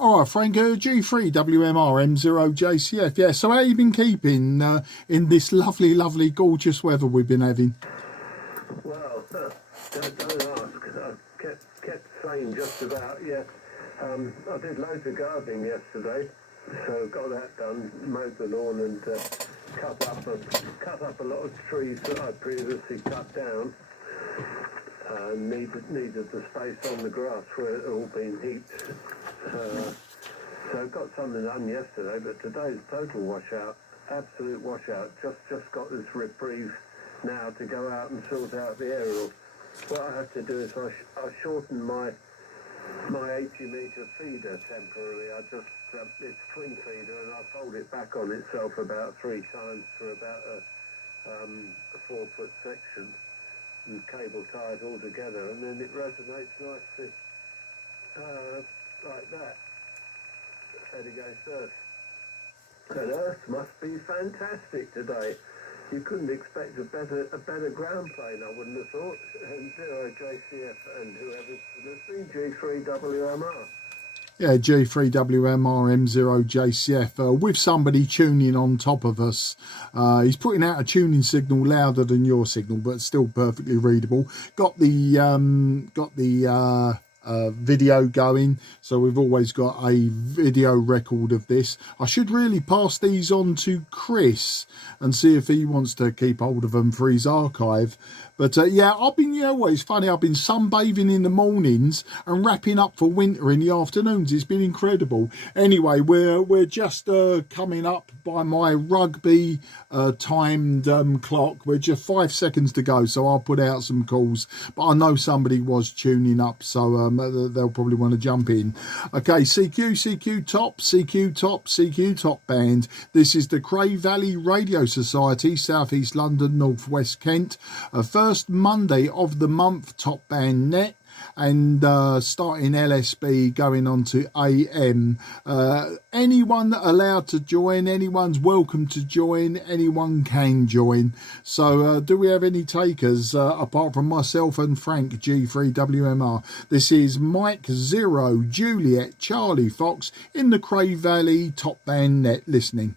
All right, Frank, G3WMR M0JCF. Yeah, so how you been keeping in this lovely, lovely, gorgeous weather we've been having? Well, don't ask. I kept saying just about, yeah. I did loads of gardening yesterday, so got that done, mowed the lawn and cut up a lot of trees that I previously cut down. Needed the space on the grass where it all been heaped. So got something done yesterday, but today's total washout, absolute washout. Just got this reprieve now to go out and sort out the aerial. What I have to do is I shortened my 80-metre feeder temporarily. It's twin feeder, and I fold it back on itself about 3 times for about a 4-foot section, and cable tied all together, and then it resonates nicely like that. Head against earth. And earth must be fantastic today. You couldn't expect a better ground plane, I wouldn't have thought. And 0JCF and whoever's listening, G3WMR. Yeah, G3WMR M0JCF with somebody tuning on top of us. He's putting out a tuning signal louder than your signal, but still perfectly readable. Got the video going, so we've always got a video record of this. I should really pass these on to Chris and see if he wants to keep hold of them for his archive. But yeah, I've been, it's funny, I've been sunbathing in the mornings and wrapping up for winter in the afternoons. It's been incredible. Anyway, we're just coming up by my rugby timed clock. We're just 5 seconds to go, so I'll put out some calls. But I know somebody was tuning up, so they'll probably want to jump in. Okay, CQ top band. This is the Cray Valley Radio Society, South East London, North West Kent. First Monday of the month, top band net, and starting LSB going on to AM. Anyone allowed to join, anyone's welcome to join, anyone can join. So do we have any takers apart from myself and Frank, G3WMR? This is Mike 0 Juliet Charlie Fox in the Cray Valley top band net listening.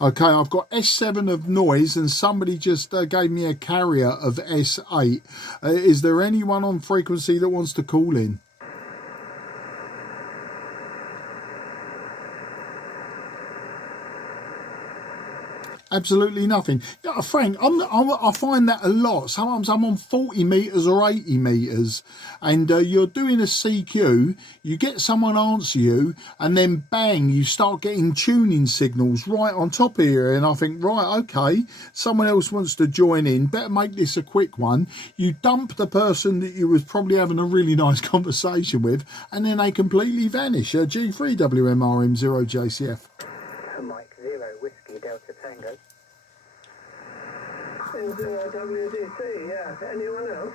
Okay, I've got S7 of noise and somebody just gave me a carrier of S8. Is there anyone on frequency that wants to call in? Absolutely nothing. Yeah, Frank, I find that a lot. Sometimes I'm on 40 metres or 80 metres and you're doing a CQ, you get someone answer you and then bang, you start getting tuning signals right on top of here. And I think, right, okay, someone else wants to join in. Better make this a quick one. You dump the person that you was probably having a really nice conversation with and then they completely vanish. G3WMR M0JCF. Mike 0 Whiskey Delta Tango. WDC, yeah. Anyone else?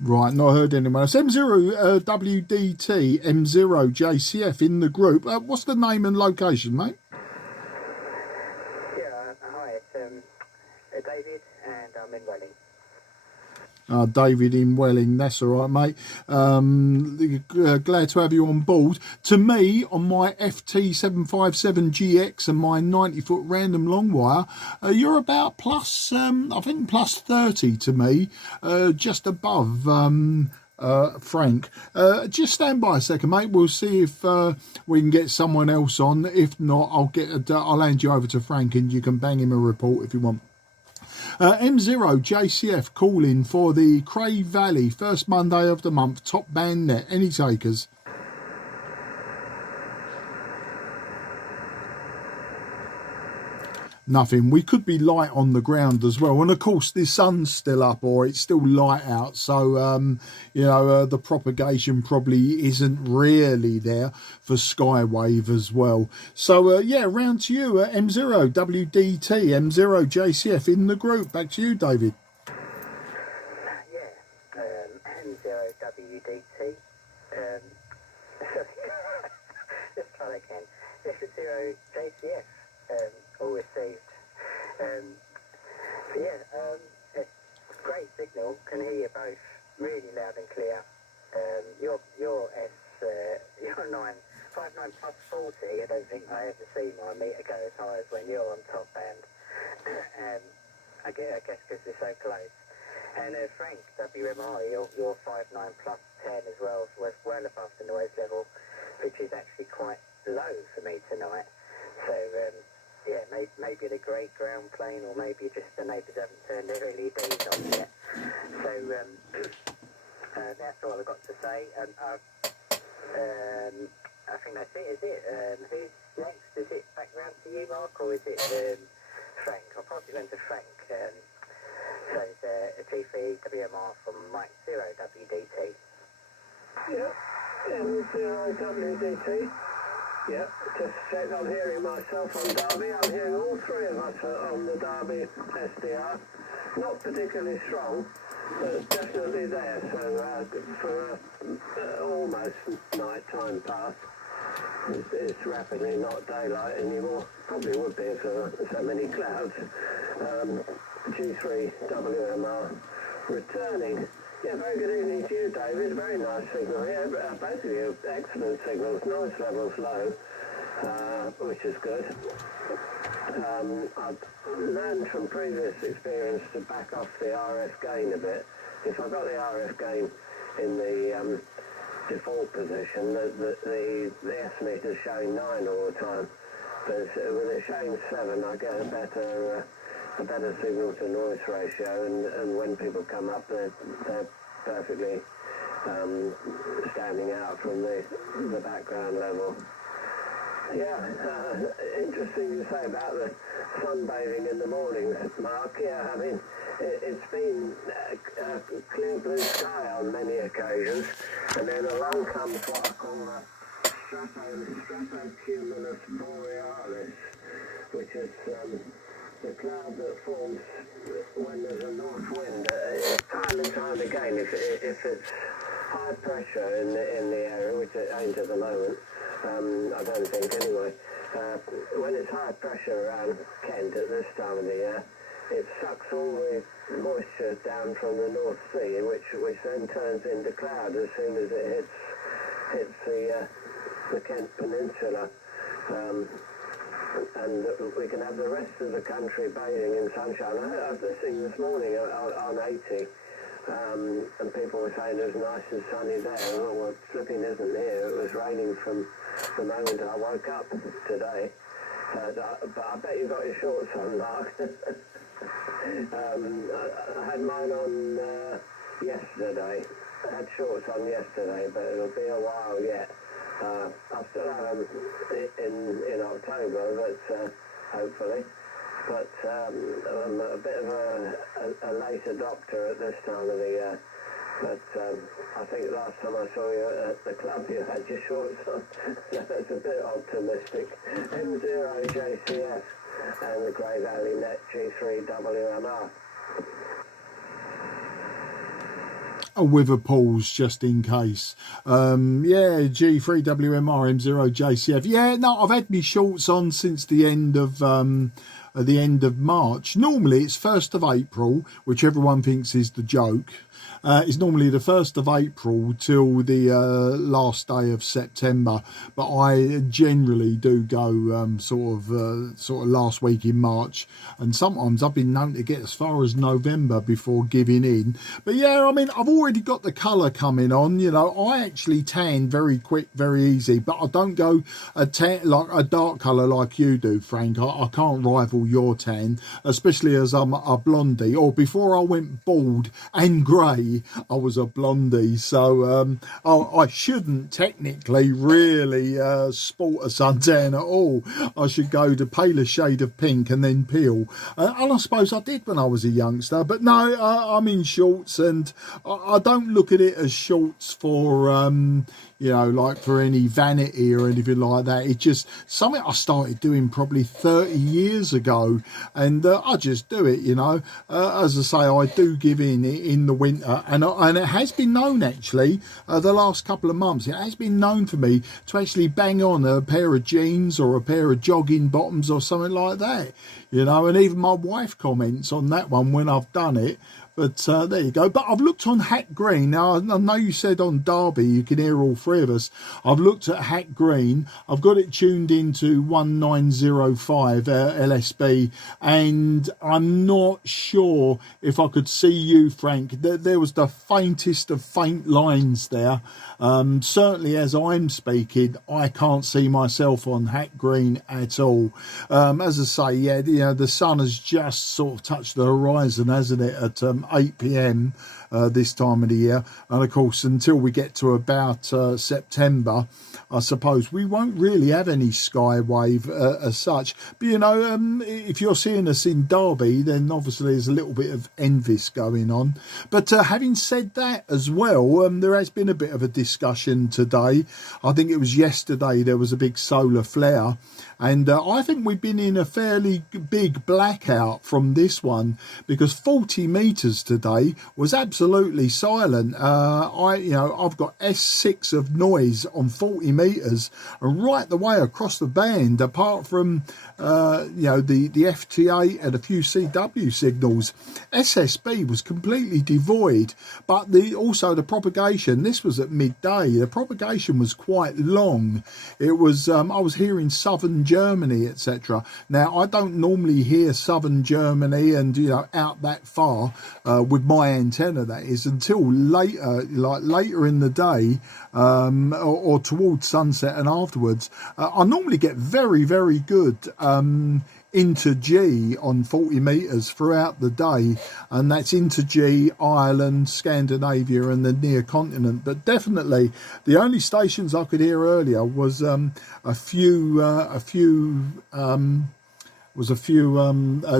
Right, not heard anyone else. M0 WDT M0JCF in the group. What's the name and location, mate? Yeah, hi, it's David and I'm in Welling. David in Welling, that's all right, mate. Glad to have you on board. To me, on my FT757GX and my 90-foot random long wire, you're about plus, I think plus 30 to me, just above Frank. Just stand by a second, mate. We'll see if we can get someone else on. If not, I'll hand you over to Frank and you can bang him a report if you want. M0JCF calling for the Cray Valley, first Monday of the month, top band net. Any takers? Nothing. We could be light on the ground as well, and of course the sun's still up or it's still light out, so the propagation probably isn't really there for skywave as well. So yeah, round to you, M0 WDT M0JCF in the group. Back to you, David. Yeah, M0 WDT. Let's try that again. This is 0JCF. All received. Yeah, signal. Can hear you both really loud and clear. Your your 59 plus 40. I don't think I ever see my meter go as high as when you're on top band. I guess because we're so close. And Frank, WMR, you're 59 plus 10 as well, so we're well above the noise level, which is actually quite low for me tonight. So, yeah, maybe the great ground plane, or maybe just the neighbours haven't turned their LEDs on yet. So, that's all I've got to say. I think that's it, is it? Who's next? Is it back round to you, Mark, or is it Frank? I'll probably go to Frank. So it's a G3 WMR from Mike 0 WDT. Yeah, M0 WDT. Yeah, just check I'm hearing myself on Derby. I'm hearing all three of us on the Derby SDR. Not particularly strong, but definitely there. So for almost night time past, it's rapidly not daylight anymore. Probably would be if there were so many clouds. G3 WMR returning. Yeah, very good evening to you, David. Very nice signal here. Both of you, excellent signals. Noise levels low, which is good. I've learned from previous experience to back off the RF gain a bit. If I've got the RF gain in the default position, the S-meter's showing 9 all the time. But with it showing 7, I get a better signal to noise ratio, and when people come up, they're perfectly standing out from the background level. Yeah, interesting you say about the sunbathing in the mornings, Mark. Yeah, I mean, it's been clear blue sky on many occasions, and then along comes what I call a stratocumulus borealis, which is the cloud that forms when there's a north wind. Time and time again, if it's high pressure in the area, which it ain't at the moment, I don't think anyway, when it's high pressure around Kent at this time of the year, it sucks all the moisture down from the North Sea, which then turns into cloud as soon as it hits the Kent Peninsula. And we can have the rest of the country bathing in sunshine. I was listening this morning on 80, and people were saying it was nice and sunny there. Well, flipping isn't here. It was raining from the moment I woke up today. But I bet you got your shorts on, Mark. I had mine on yesterday. I had shorts on yesterday, but it'll be a while yet. I'll still have them in October, but hopefully. But I'm a bit of a late adopter at this time of the year. But I think last time I saw you at the club, you had your shorts on. That's a bit optimistic. M0JCF and the Cray Valley Net G3 WMR. With a pause just in case. Yeah, G3 WMR M0 JCF. Yeah, no, I've had my shorts on since the end of March. Normally it's 1st of April, which everyone thinks is the joke. It's normally the 1st of April till the last day of September, but I generally do go sort of last week in March, and sometimes I've been known to get as far as November before giving in. But yeah, I mean, I've already got the colour coming on. You know, I actually tan very quick, very easy, but I don't go like a dark colour like you do, Frank. I can't rival your tan, especially as I'm a blondie, or before I went bald and grey, I was a blondie, so I shouldn't technically really sport a suntan at all. I should go to paler shade of pink and then peel, and I suppose I did when I was a youngster, but no, I'm in shorts, and I don't look at it as shorts for you know, like for any vanity or anything like that. It's just something I started doing probably 30 years ago, and I just do it, you know. As I say, I do give in the winter, and it has been known actually, the last couple of months, it has been known for me to actually bang on a pair of jeans or a pair of jogging bottoms or something like that, you know. And even my wife comments on that one when I've done it. But there you go. But I've looked on Hack Green. Now, I know you said on Derby you can hear all three of us. I've looked at Hack Green. I've got it tuned into 1905 LSB. And I'm not sure if I could see you, Frank. There was the faintest of faint lines there. Certainly as I'm speaking, I can't see myself on Hack Green at all. As I say, yeah, you know, the sun has just sort of touched the horizon, hasn't it, at 8 p.m. This time of the year. And of course, until we get to about September, I suppose we won't really have any sky wave as such. But you know, if you're seeing us in Derby, then obviously there's a little bit of envis going on. But having said that as well, there has been a bit of a discussion today. I think it was yesterday there was a big solar flare. And I think we've been in a fairly big blackout from this one, because 40 metres today was absolutely silent. I've got S6 of noise on 40 metres and right the way across the band, apart from the FT8 and a few CW signals. SSB was completely devoid, but also the propagation. This was at midday. The propagation was quite long. It was I was hearing southern Germany, etc. Now, I don't normally hear southern Germany and out that far with my antenna, that is, until later, like later in the day, or towards sunset and afterwards. I normally get very, very good into G on 40 metres throughout the day, and that's into G, Ireland, Scandinavia and the near continent. But definitely the only stations I could hear earlier was a few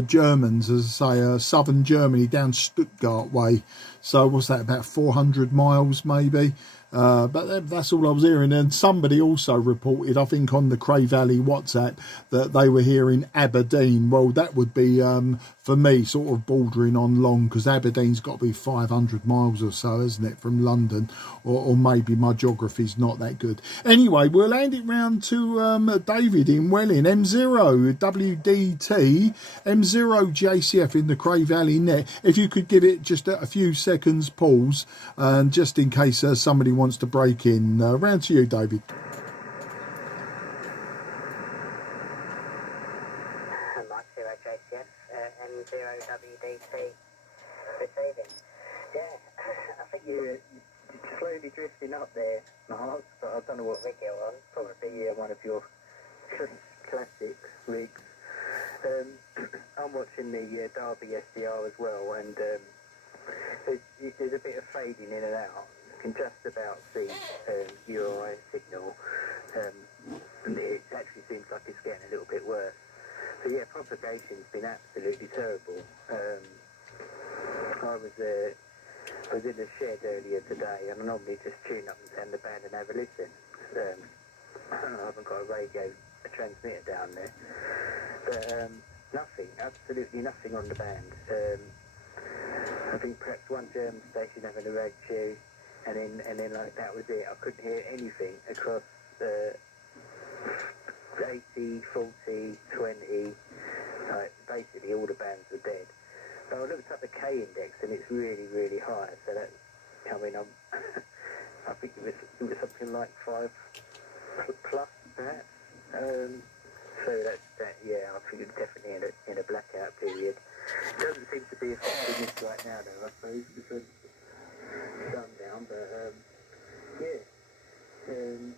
Germans, as I say, southern Germany down Stuttgart way. So what's that, about 400 miles maybe? But that's all I was hearing. And somebody also reported, I think on the Cray Valley WhatsApp, that they were hearing Aberdeen. Well, that would be for me sort of bordering on long, because Aberdeen's got to be 500 miles or so, isn't it, from London? Or maybe my geography's not that good. Anyway, we'll hand it round to David in Welling. M0 WDT, M0 JCF in the Cray Valley net. If you could give it just a few seconds pause, and just in case somebody wants to break in. Round to you, David. Mark 0 JCF, M0 WDT receiving. Yeah, I think you're slowly drifting up there, Mark, but I don't know what rig you're on. Probably one of your classic rigs. I'm watching the Derby SDR as well, and there's a bit of fading in and out. You can just about see URI signal, and it actually seems like it's getting a little bit worse. So yeah, propagation's been absolutely terrible. I was in the shed earlier today, and I normally just tune up and turn the band and have a listen. I haven't got a radio, a transmitter down there, but nothing, absolutely nothing on the band. I think perhaps one German station having a rag chew, and then like that was it. I couldn't hear anything across 80, 40, 20. Basically all the bands were dead. So I looked up the K index, and it's really, really high. So that's coming up. I think it was something like 5 plus, perhaps. So that's that. Yeah, I think it's definitely in a blackout period. It doesn't seem to be affecting this right now, though, I suppose, because sundown. But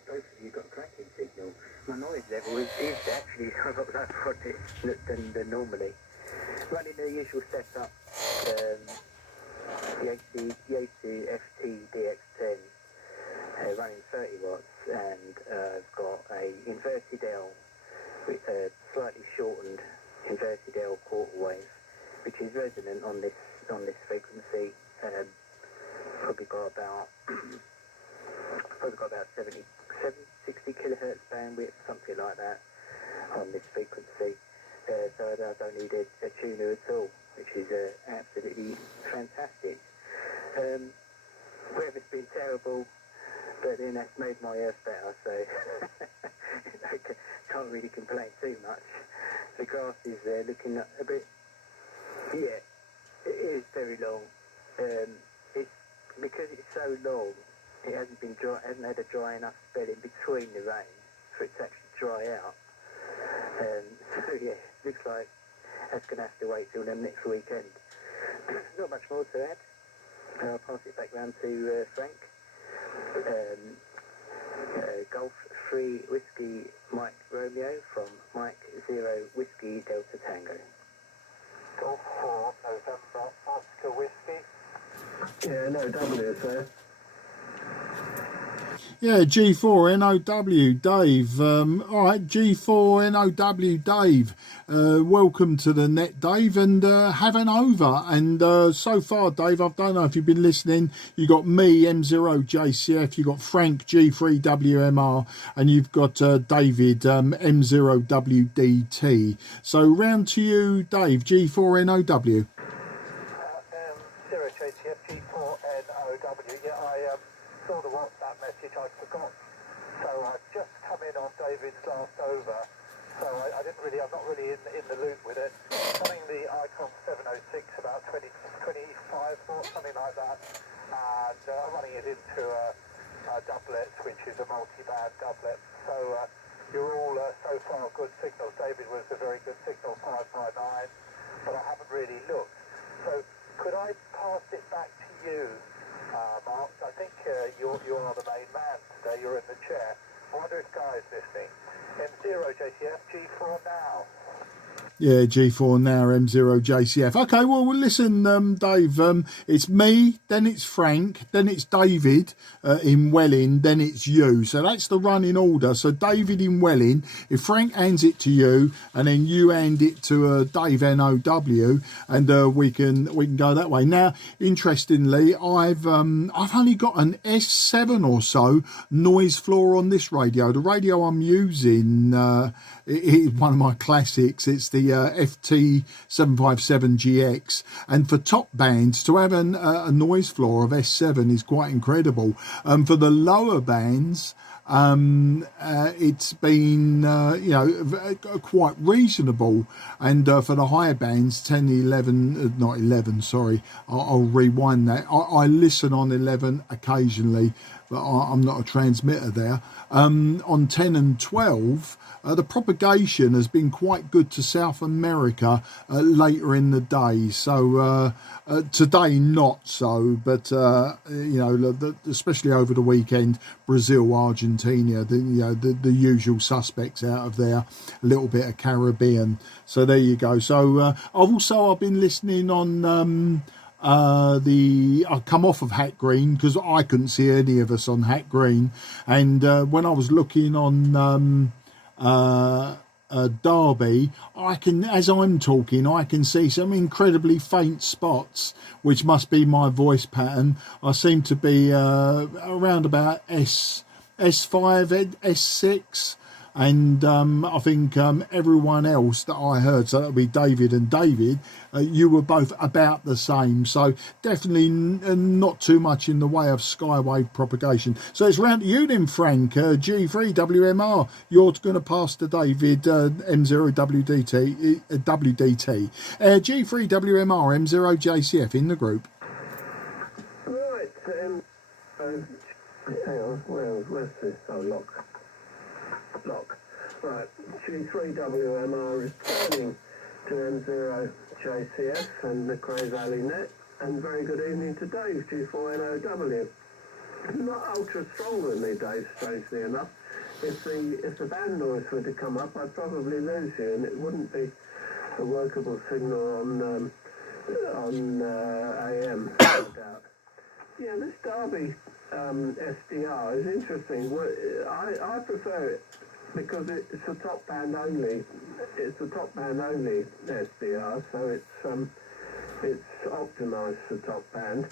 hopefully you've got a cracking signal. My noise level is actually a lot lower on this than normally. Running the usual setup, the A2 FT DX10, running 30 watts, and I've got a inverted L, with a slightly shortened inverted L quarter wave, which is resonant on this frequency. Probably got about 60 kilohertz bandwidth, something like that, on this frequency. So I don't need a tuner at all, which is absolutely fantastic. Weather's been terrible, but then that's made my earth better, so I can't really complain too much. The grass is looking a bit, yeah, it is very long. It's because it's so long. It hasn't been dry. Hasn't had a dry enough spell in between the rain for it to actually dry out. So yeah, looks like that's going to have to wait till the next weekend. Not much more to add. I'll pass it back round to Frank. Golf 3 Whiskey Mike Romeo from Mike 0 Whiskey Delta Tango. Golf 4 November Oscar Whiskey. Yeah, no W, sir. Yeah, G4NOW, Dave. All right, G4NOW, Dave. Welcome to the net, Dave, and have an over. And so far, Dave, I don't know if you've been listening, you got me, M0JCF, you got Frank, G3WMR, and you've got David, M0WDT. So round to you, Dave, G4NOW. 0 JTF G4NOW. Yeah, I saw the WhatsApp message. I forgot. So I've just come in on David's last over. So I didn't really, I'm not really in the loop with it. Running the Icon 706 about 25 or something like that. And I'm running it into a doublet, which is a multi-band doublet. So you're all so far good signals. David was a very good signal, 559, but I haven't really looked. So could I pass it back to you, Mark? I think you are the main man today. You're in the chair. I wonder if Guy's listening. M0 JTF G4 now. Yeah, G4 now, M0JCF. Okay, well, listen, Dave, it's me, then it's Frank, then it's David in Welling, then it's you. So that's the running order. So David in Welling, if Frank hands it to you, and then you hand it to Dave NOW, and we can go that way. Now, interestingly, I've only got an S7 or so noise floor on this radio. The radio I'm using is one of my classics. It's the FT757GX, and for top bands to have a noise floor of S7 is quite incredible. For the lower bands, it's been quite reasonable, and for the higher bands, 10, 11, not 11, sorry, I'll rewind that. I listen on 11 occasionally, but I'm not a transmitter there. On 10 and 12, the propagation has been quite good to South America later in the day. So today not so, but especially over the weekend, Brazil, Argentina, the usual suspects out of there, a little bit of Caribbean. So there you go. So I've been listening on I come off of Hat Green because I couldn't see any of us on Hat Green, and when I was looking on Derby, as I'm talking, I can see some incredibly faint spots, which must be my voice pattern. I seem to be around about S5, S6. And I think everyone else that I heard, so that would be David and David, you were both about the same. So definitely not too much in the way of skywave propagation. So it's round to you then, Frank, G3WMR. You're going to pass to David, M0WDT, WDT. G3WMR, M0JCF in the group. Right, hang on, where's this? Oh, lock. Right, G3WMR is turning to M0JCF and the Cray Valley net, and very good evening to Dave, G4NOW. Not ultra strong with me, Dave, strangely enough. If the band noise were to come up, I'd probably lose you, and it wouldn't be a workable signal on AM, no doubt. Yeah, this Derby SDR is interesting. I prefer it because it's a top band only. It's a top band only SDR, so it's optimised for top band.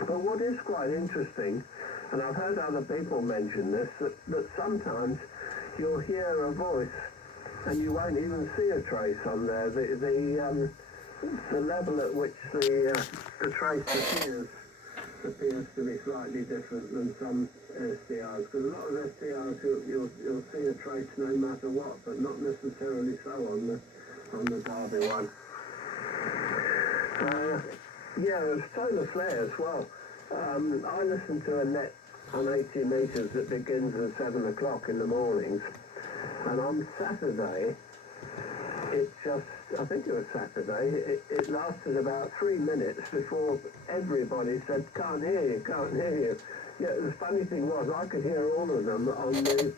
But what is quite interesting, and I've heard other people mention this, that sometimes you'll hear a voice and you won't even see a trace on there. The level at which the trace appears to be slightly different than some SDRs, because a lot of SDRs you'll see a trace no matter what, but not necessarily so on the Derby one. Yeah, solar flares. Well, I listen to a net on 80 metres that begins at 7 o'clock in the mornings. And on Saturday, I think it was Saturday, it lasted about 3 minutes before everybody said, can't hear you, can't hear you. Yeah, the funny thing was, I could hear all of them on the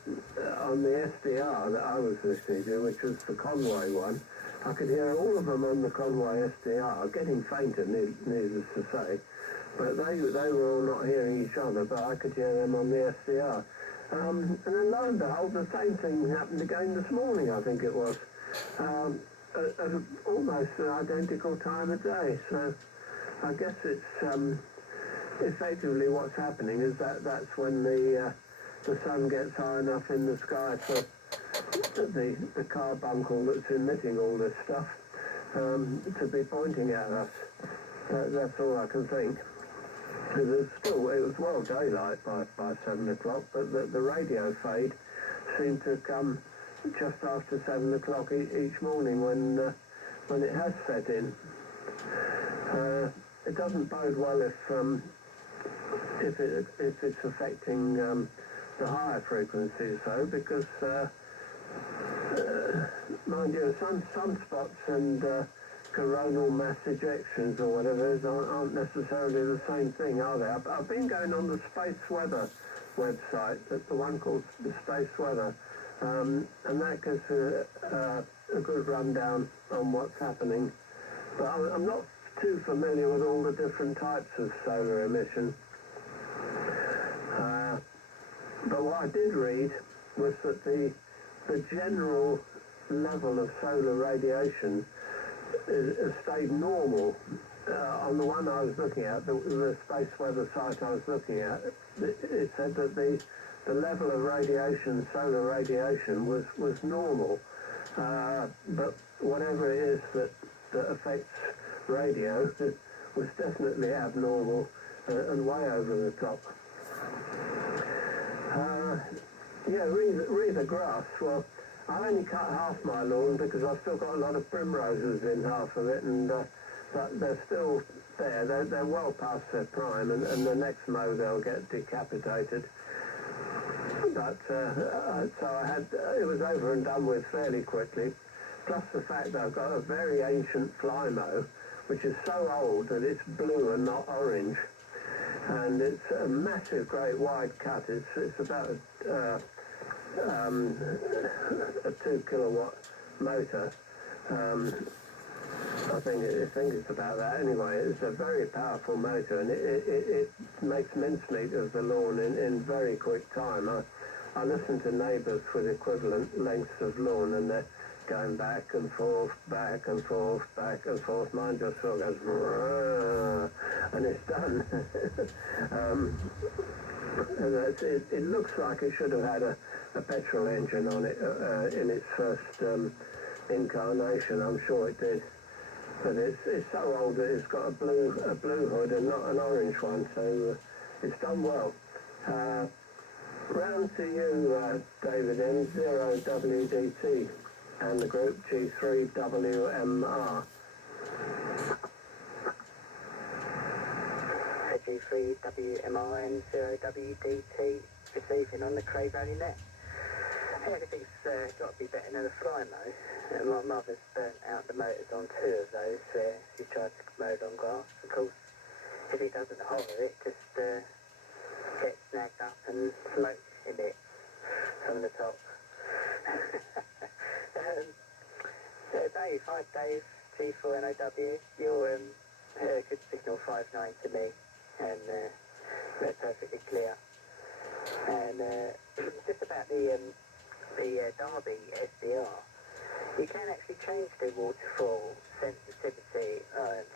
SDR that I was listening to, which was the Conway one. I could hear all of them on the Conway SDR, getting fainter, needless to say. But they were all not hearing each other, but I could hear them on the SDR. And then lo and behold, the same thing happened again this morning, I think it was. At almost an identical time of day. So I guess it's effectively what's happening is that's when the sun gets high enough in the sky for the carbuncle that's emitting all this stuff to be pointing at us. That's all I can think. It was well daylight by 7 o'clock, but the radio fade seemed to come just after 7 o'clock each morning when it has set in. It doesn't bode well if it's affecting the higher frequencies though, because mind you, sunspots and coronal mass ejections or whatever aren't necessarily the same thing, are they? I've been going on the Space Weather website, the one called the Space Weather, and that gives a good rundown on what's happening. But I'm not too familiar with all the different types of solar emission. But what I did read was that the general level of solar radiation has stayed normal. On the one I was looking at, the Space Weather site I was looking at, it said that the level of radiation, solar radiation, was normal. But whatever it is that affects radio was definitely abnormal and way over the top. Yeah, re the grass. Well, I only cut half my lawn because I've still got a lot of primroses in half of it, and but they're still there. They're well past their prime, and the next mow they'll get decapitated. But so I had it was over and done with fairly quickly. Plus the fact that I've got a very ancient fly mow, which is so old that it's blue and not orange, and it's a massive, great wide cut. It's about a 2 kilowatt motor. I think it's about that. Anyway, it's a very powerful motor, and it makes mincemeat of the lawn in very quick time. I listen to neighbours with equivalent lengths of lawn, and they're going back and forth, back and forth, back and forth. Mine just sort of goes, and it's done. And it looks like it should have had a petrol engine on it in its first incarnation. I'm sure it did. But it's so old that it's got a blue hood and not an orange one, so it's done well. Round to you, David, N0WDT and the group G3WMR. G3WMR and 0WDT receiving on the Cray Valley net. Everything's got to be better than a fly mow. My mother's burnt out the motors on 2 of those where she tried to mow it on grass. Of course, if it doesn't hover, it just gets snagged up and smoke emits from the top. Dave, hi Dave, G4NOW, you're good signal 59 to me, and they're perfectly clear. And just about the Derby SDR, you can actually change the waterfall sensitivity.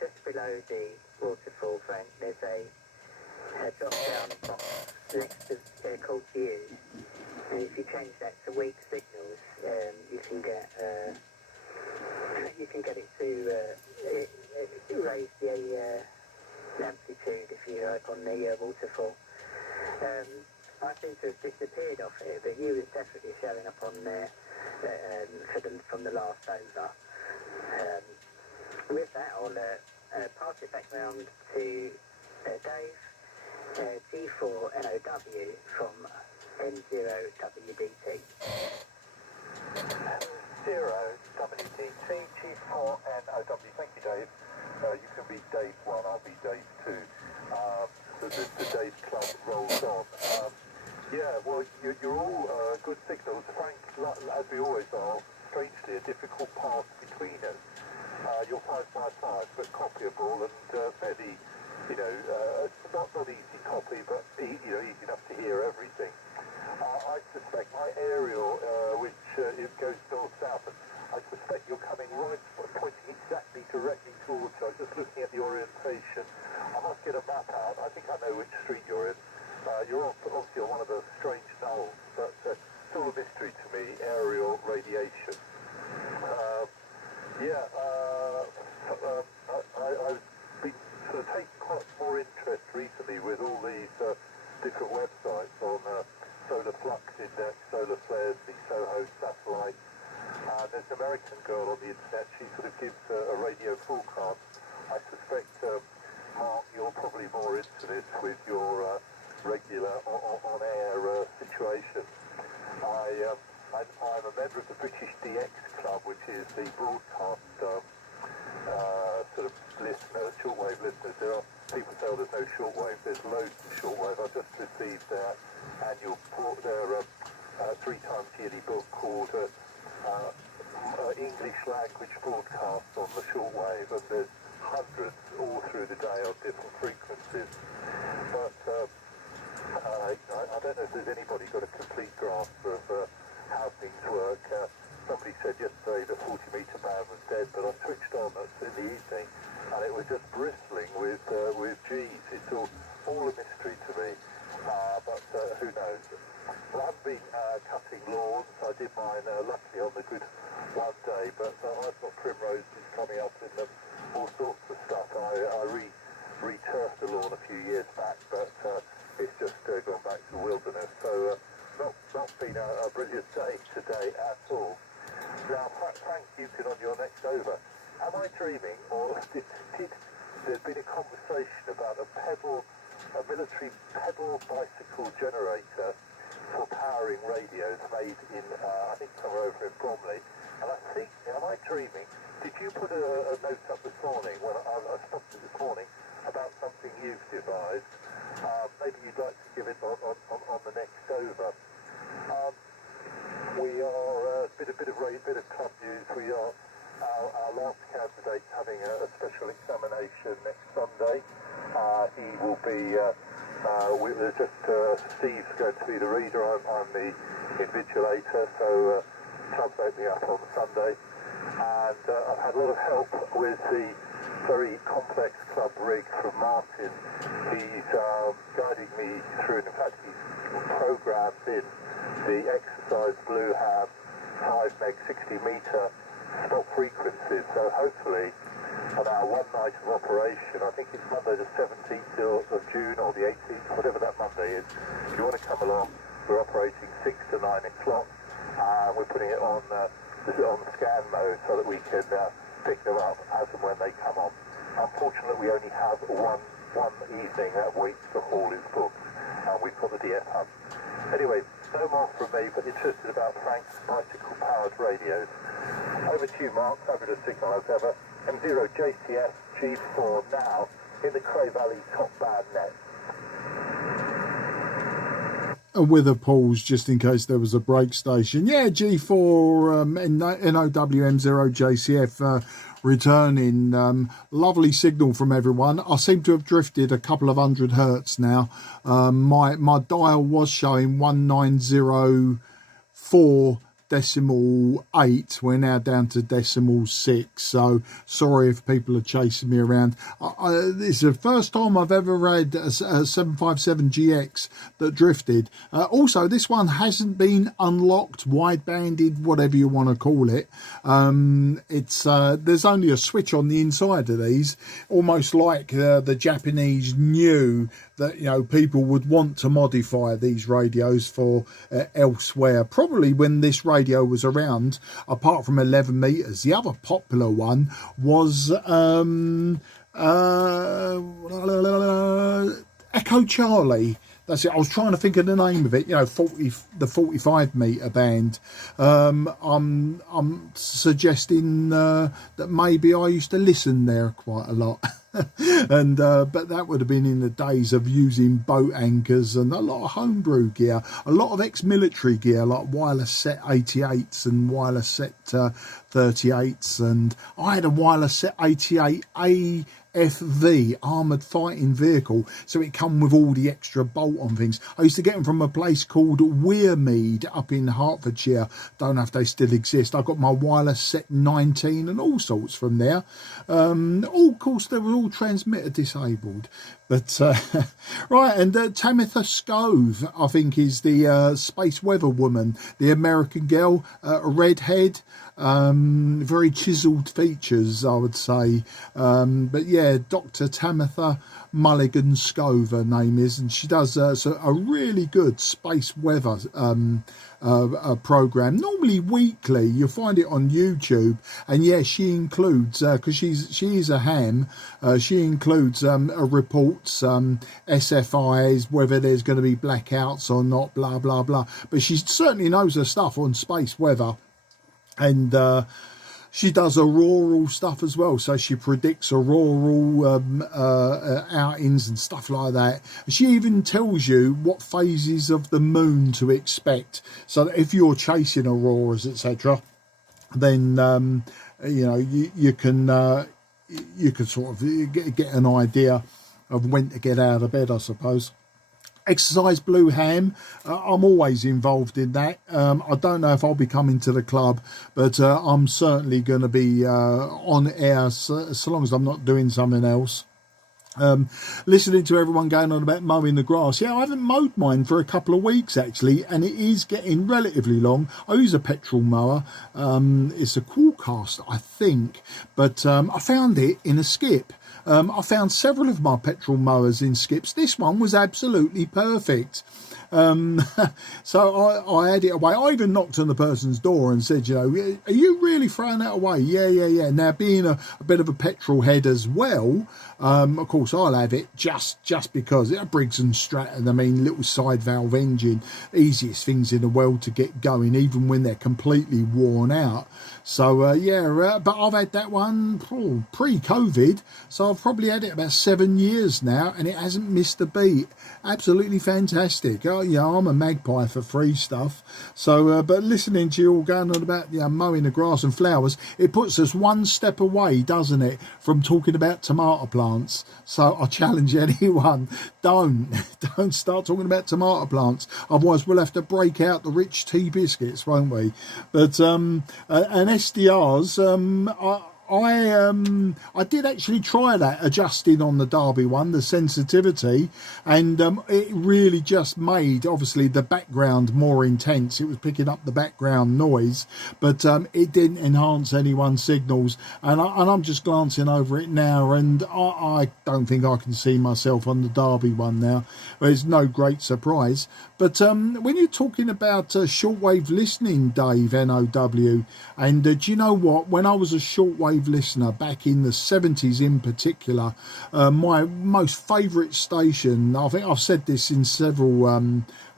Just below the waterfall front, there's a drop-down box next to called views, and if you change that to weak signals, you can get it to raise the amplitude if you like on the waterfall. I seem to have disappeared off it, but you was definitely showing up on there from the last over. With that, I'll pass it back back round to Dave, G4NOW from M0WDT. 0WDT, G4NOW. Thank you, Dave. You can be Dave 1, I'll be Dave 2. The Dave Club rolls on. Yeah, well, you're all good signals. Frank, as we always are, strangely a difficult path between us. You're 5x5, but copyable and fairly, not easy copy, but easy enough to hear everything. I suspect my aerial, which it goes north-south, I suspect you're coming right, pointing exactly directly towards you. I'm just looking at the orientation. I must get a map out. I think I know which street you're in. You're obviously on one of the strange knolls, but it's all a mystery to me, aerial radiation. I've been sort of taking quite more interest recently with all these different websites on solar flux index, solar flares, the SOHO satellites. There's an American girl on the internet, she sort of gives a radio forecast. I suspect, Mark, you're probably more into this with your regular on-air situation. I'm a member of the British DX Club, which is the broadcast sort of listeners, shortwave listeners. There are people say, oh, there's no shortwave. There's loads of shortwave. I just received their annual their 3 times yearly book called English language broadcasts on the shortwave, and there's hundreds all through the day on different frequencies. But I don't know if there's anybody got a complete grasp of how things work. Somebody said yesterday the 40-metre band was dead, but I switched on in the evening and it was just bristling with G's. It's all a mystery to me, but who knows. Well, I've been cutting lawns. I did mine luckily on the good one day, but I've got primroses coming up in them, all sorts of stuff. I re-turfed the lawn a few years back, but it's just gone back to wilderness. So not been a brilliant day today at all. Now, Frank, you can on your next over. Am I dreaming, or did there's been a conversation about a military pedal bicycle generator for powering radios made in, I think somewhere over in Bromley. And I think, am I dreaming? Did you put a note up this morning, when I spotted it this morning, about something you've devised? Maybe you'd like to give it on the next over. We are a bit of club news. We are our last candidate having a special examination next Sunday. He will be. Steve's going to be the reader. I'm the invigilator. So club's opening up on Sunday, and I've had a lot of help with the very complex club rig from Martin. He's guiding me through, and in fact he's programmed in the exercise Blue Ham 5 meg 60 metre stop frequencies. So hopefully on our one night of operation, I think it's Monday the 17th of June or the 18th, whatever that Monday is, if you want to come along, we're operating 6 to 9 o'clock. We're putting it on scan mode so that we can pick them up as and when they come on. Unfortunately, we only have one evening that week to haul its books, and we've got the DF hub. Anyway, no more from me, but interested about Frank's bicycle-powered radios. Over to you, Mark. Fabulous signal as ever. M0 JCS G4 now in the Cray Valley top band net. With a pause just in case there was a break station. Yeah, G4 NOW M0 JCF returning. Lovely signal from everyone. I seem to have drifted a couple of 100 hertz now. My dial was showing 1904.8. We're now down to 0.6, so sorry if people are chasing me around. It's the first time I've ever had a 757GX that drifted. Also, this one hasn't been unlocked, wide-banded, whatever you want to call it. There's only a switch on the inside of these, almost like the Japanese knew that people would want to modify these radios for elsewhere. Probably when this radio was around, apart from 11 meters, the other popular one was Echo Charlie. That's it. I was trying to think of the name of it. You know, the 45 meter band. I'm suggesting that maybe I used to listen there quite a lot, and but that would have been in the days of using boat anchors and a lot of homebrew gear, a lot of ex-military gear like wireless set 88s and wireless set 38s, and I had a wireless set 88 AFV, armoured fighting vehicle, so it come with all the extra bolt on things. I used to get them from a place called Wearmead up in Hertfordshire. Don't know if they still exist. I got my wireless set 19 and all sorts from there. All, of course, they were all transmitter disabled. But right, and Tamitha Scove, I think, is the space weather woman, the American girl, redhead, very chiselled features, I would say. But yeah, Dr. Tamitha Mulligan Scove, her name is, and she does a really good space weather program, normally weekly. You'll find it on YouTube, and yeah, she includes, because she is a ham, she includes reports, SFIs, whether there's going to be blackouts or not, blah blah blah, but she certainly knows her stuff on space weather. And she does auroral stuff as well, so she predicts auroral outings and stuff like that. She even tells you what phases of the moon to expect, so that if you're chasing auroras, etc., then you know, you can sort of get an idea of when to get out of bed, I suppose. Exercise Blue Ham, I'm always involved in that. I don't know if I'll be coming to the club, but I'm certainly going to be on air so long as I'm not doing something else. Listening to everyone going on about mowing the grass. Yeah, I haven't mowed mine for a couple of weeks actually, and it is getting relatively long. I use a petrol mower. It's a Qualcast, I think, but I found it in a skip. I found several of my petrol mowers in skips. This one was absolutely perfect. So I had it away. I even knocked on the person's door and said, you know, are you really throwing that away? Yeah. Now, being a bit of a petrol head as well, of course, I'll have it just because it's a Briggs and Stratton. I mean, little side valve engine, easiest things in the world to get going, even when they're completely worn out. So, yeah, but I've had that one pre-COVID, so I've probably had it about 7 years now, and it hasn't missed a beat. Absolutely fantastic. Oh, yeah, I'm a magpie for free stuff. So, but listening to you all going on about mowing the grass and flowers, it puts us one step away, doesn't it, from talking about tomato plants. So I challenge anyone, don't start talking about tomato plants. Otherwise, we'll have to break out the rich tea biscuits, won't we? But and SDRs, I did actually try that, adjusting on the Derby one, the sensitivity, and it really just made, obviously, the background more intense. It was picking up the background noise, but it didn't enhance anyone's signals. And I'm just glancing over it now, and I don't think I can see myself on the Derby one now. It's no great surprise. But when you're talking about shortwave listening, Dave, NOW, and do you know what? When I was a shortwave listener back in the 70s in particular, my most favourite station, I think I've said this in several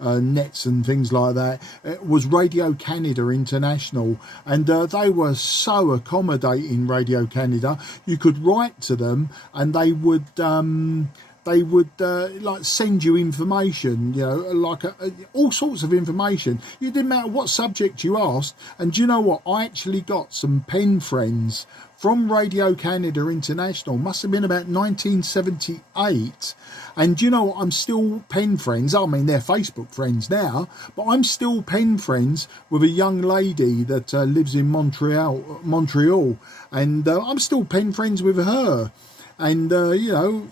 nets and things like that, was Radio Canada International, and they were so accommodating, Radio Canada. You could write to them and they would like send you information, you know, like all sorts of information. It didn't matter what subject you asked. And do you know what? I actually got some pen friends from Radio Canada International. Must have been about 1978. And do you know what? I'm still pen friends. I mean, they're Facebook friends now, but I'm still pen friends with a young lady that lives in Montreal. And I'm still pen friends with her. And, you know,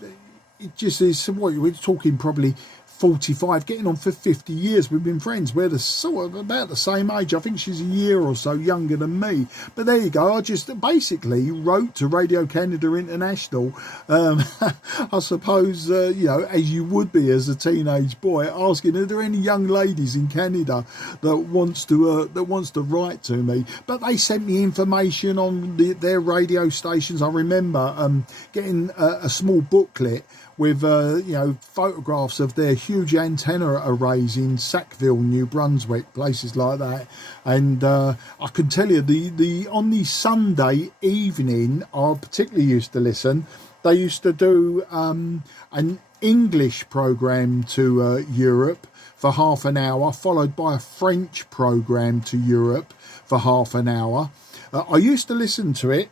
it just is, what we're talking, probably 45, getting on for 50 years. We've been friends. We're the sort of about the same age. I think she's a year or so younger than me. But there you go. I just basically wrote to Radio Canada International, I suppose, as you would be as a teenage boy, asking, are there any young ladies in Canada that wants to write to me? But they sent me information on their radio stations. I remember getting a small booklet with photographs of their huge antenna arrays in Sackville, New Brunswick, places like that. And I can tell you, on the Sunday evening, I particularly used to listen. They used to do an English program to Europe for half an hour, followed by a French program to Europe for half an hour. I used to listen to it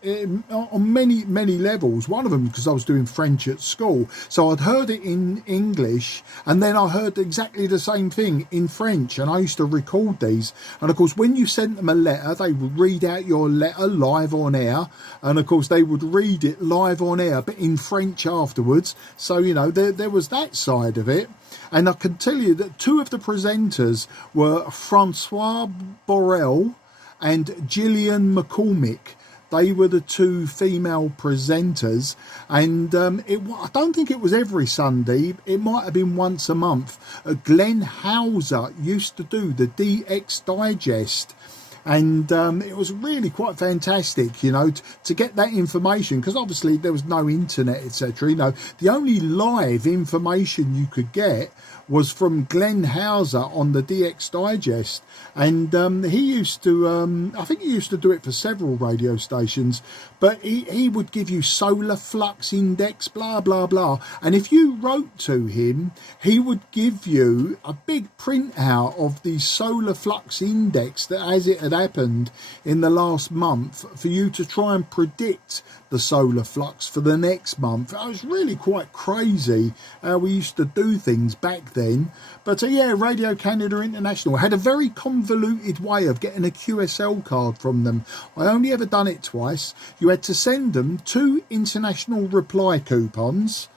on many levels. One of them because I was doing French at school. So I'd heard it in English, and then I heard exactly the same thing in French. And I used to record these. And of course, when you sent them a letter, they would read out your letter live on air. And of course, they would read it live on air, but in French afterwards. So, there was that side of it. And I can tell you that two of the presenters were Francois Borrell and Gillian McCormick. They were the two female presenters, and I don't think it was every Sunday. It might have been once a month. Glenn Hauser used to do the DX Digest, and it was really quite fantastic, to get that information, because obviously there was no internet, etc. The only live information you could get was from Glenn Hauser on the DX Digest, and he used to, I think he used to do it for several radio stations, but he would give you solar flux index, blah, blah, blah, and if you wrote to him, he would give you a big printout of the solar flux index that as it had happened in the last month for you to try and predict the solar flux for the next month. It was really quite crazy how we used to do things back then. But Radio Canada International had a very convoluted way of getting a QSL card from them. I only ever done it twice. You had to send them 2 international reply coupons.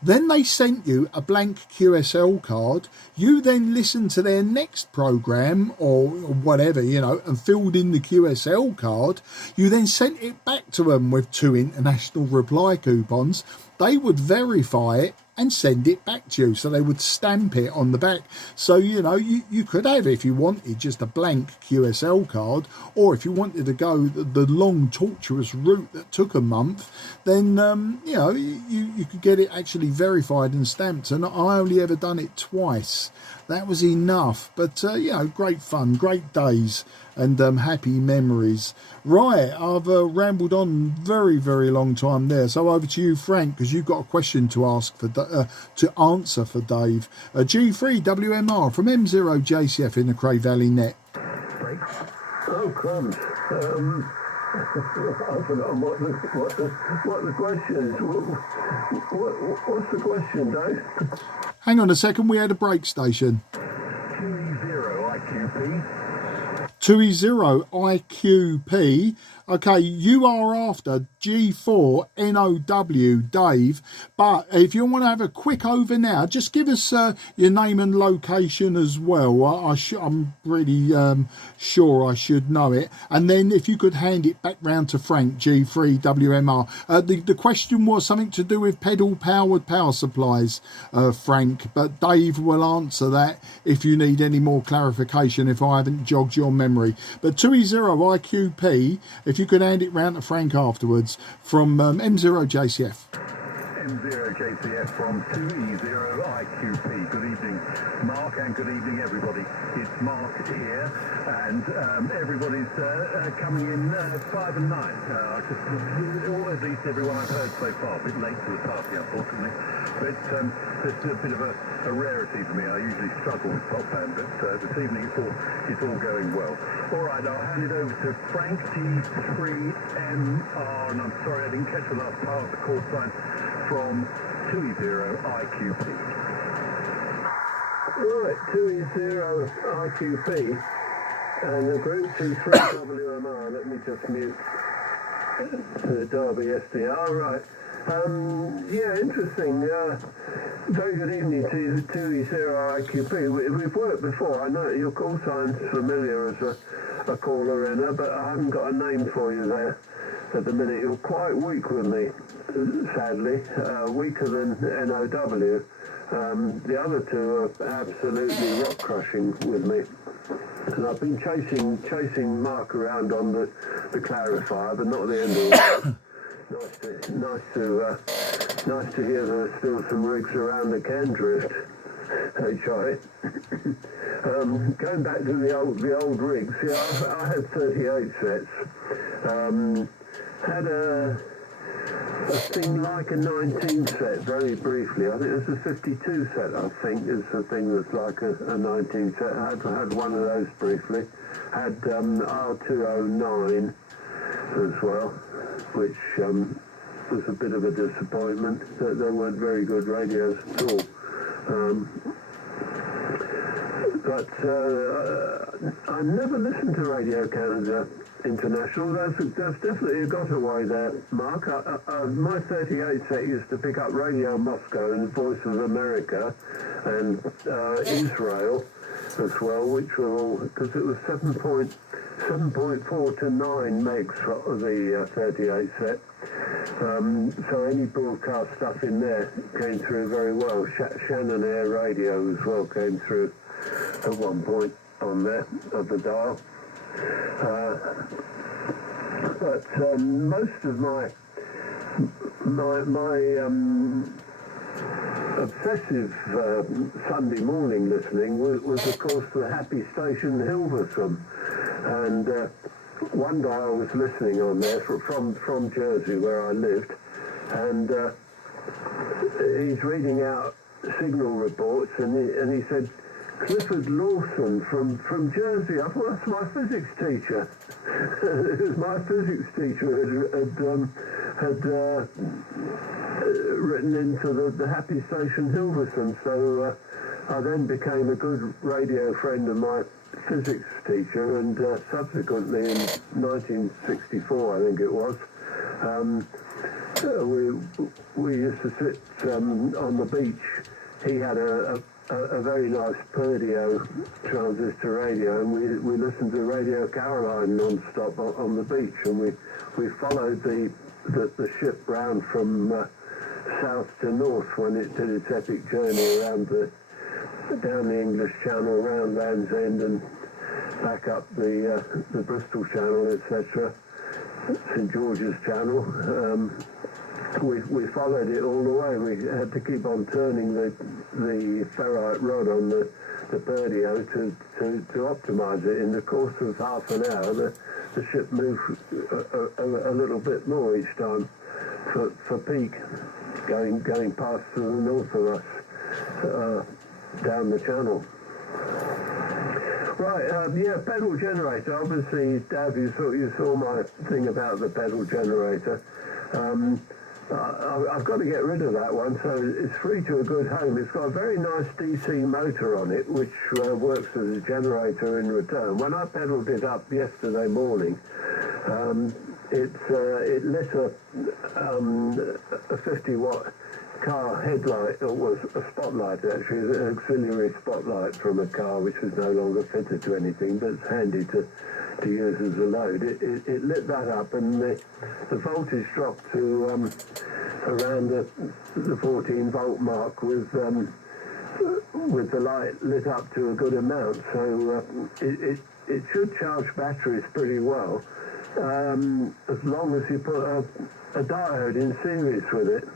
Then they sent you a blank QSL card. You then listened to their next program or whatever, and filled in the QSL card. You then sent it back to them with 2 international reply coupons. They would verify it and send it back to you. So they would stamp it on the back. So, you could have, if you wanted, just a blank QSL card, or if you wanted to go the long, tortuous route that took a month, then, you could get it actually verified and stamped. And I only ever done it twice. That was enough. But, great fun, great days, and happy memories. Right, I've rambled on very, very long time there. So over to you, Frank, because you've got a question to ask to answer for Dave. G3WMR from M0JCF in the Cray Valley Net. Oh, crumbs. I've forgotten what the question is. What's the question, Dave? Hang on a second, we had a break station. 2E0 IQP. Okay, you are after G4NOW, Dave. But if you want to have a quick over now, just give us your name and location as well. I'm pretty sure I should know it. And then if you could hand it back round to Frank, G3WMR. The question was something to do with pedal-powered power supplies, Frank. But Dave will answer that if you need any more clarification, if I haven't jogged your memory. But 2E0 IQP, if you could hand it round to Frank afterwards, from M0JCF. M0JCF from 2E0 IQP. Good evening, Mark, and good evening, everybody. It's Mark here, and everybody's coming in 5 and 9. Or at least everyone I've heard so far. A bit late to the party, unfortunately. But it's a bit of a rarity for me. I usually struggle with top band, but this evening it's all going well. All right, I'll hand it over to Frank, G3MR, and I'm sorry I didn't catch the last part of the call sign, from 2E0 IQP. Right, 2E0 IQP, and the group 23WMR. Let me just mute the Derby SDR. Right, Yeah, interesting. Very good evening to 2E0IQP. We've worked before. I know your call sign's familiar as a caller in, but I haven't got a name for you there at the minute. You're quite weak with me, sadly. Weaker than NOW. The other two are absolutely rock crushing with me. And I've been chasing Mark around on the clarifier, but not the end of the nice to hear there's still some rigs around the Candrift. HI. Going back to the old rigs, yeah, I had 38 sets. Had a thing like a 19 set, very briefly. I think it's a 52 set, I think, is the thing that's like a 19 set. I had one of those briefly. Had R209 as well, which was a bit of a disappointment. They weren't very good radios at all. But I never listened to Radio Canada International. That's definitely a got away there, Mark. My 38 set used to pick up Radio Moscow and Voice of America and Israel as well, which were all, because it was 7.4 to 9 megs for the 38 set. So any broadcast stuff in there came through very well. Shannon Air Radio as well came through at one point on there of the dial. But most of my obsessive Sunday morning listening was of course the happy station Hilversum, and one day I was listening on there from Jersey where I lived, and he's reading out signal reports, and he said, Clifford Lawson from Jersey. I thought that's my physics teacher. It was my physics teacher had written into the happy station Hilversum. So I then became a good radio friend of my physics teacher, and subsequently in 1964, I think it was, we used to sit on the beach. He had a very nice Perdio transistor radio, and we listened to Radio Caroline non-stop on the beach, and we followed the ship round from south to north when it did its epic journey around down the English Channel, round Land's End, and back up the Bristol Channel, etc., St George's Channel. We followed it all the way. We had to keep on turning the ferrite rod on the Perdio to optimise it. In the course of half an hour, the ship moved a little bit more each time for peak, going past to the north of us, down the channel. Right, yeah, pedal generator. Obviously, Dav, you saw my thing about the pedal generator. I've got to get rid of that one, so it's free to a good home. It's got a very nice DC motor on it, which works as a generator in return. When I pedalled it up yesterday morning, it lit a 50-watt car headlight. It was a spotlight, actually, an auxiliary spotlight from a car, which was no longer fitted to anything, but it's handy to use as a load. It lit that up, and the voltage dropped to around the 14 volt mark with the light lit up to a good amount. So it should charge batteries pretty well, as long as you put a diode in series with it.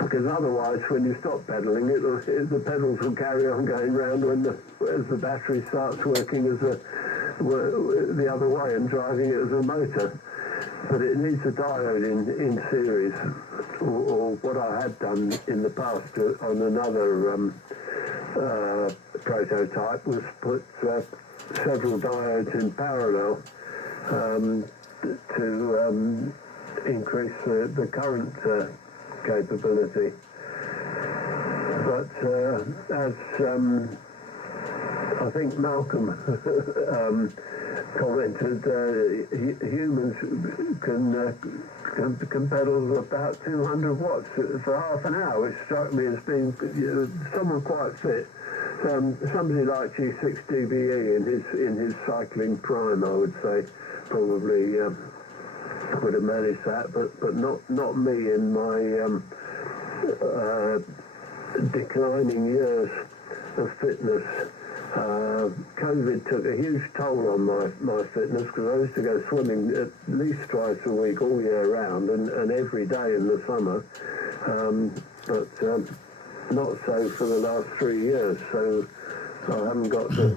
Because otherwise, when you stop pedaling, the pedals will carry on going round as the battery starts working the other way and driving it as a motor. But it needs a diode in series, or what I had done in the past on another prototype was put several diodes in parallel to increase the current capability. But as I think Malcolm commented, humans can can pedal about 200 watts for half an hour, which struck me as being someone quite fit. Somebody like G6DBE in his cycling prime, I would say, probably would have managed that, but not me in my declining years of fitness. COVID took a huge toll on my fitness, because I used to go swimming at least twice a week all year round and every day in the summer, but not so for the last 3 years, so I haven't got the...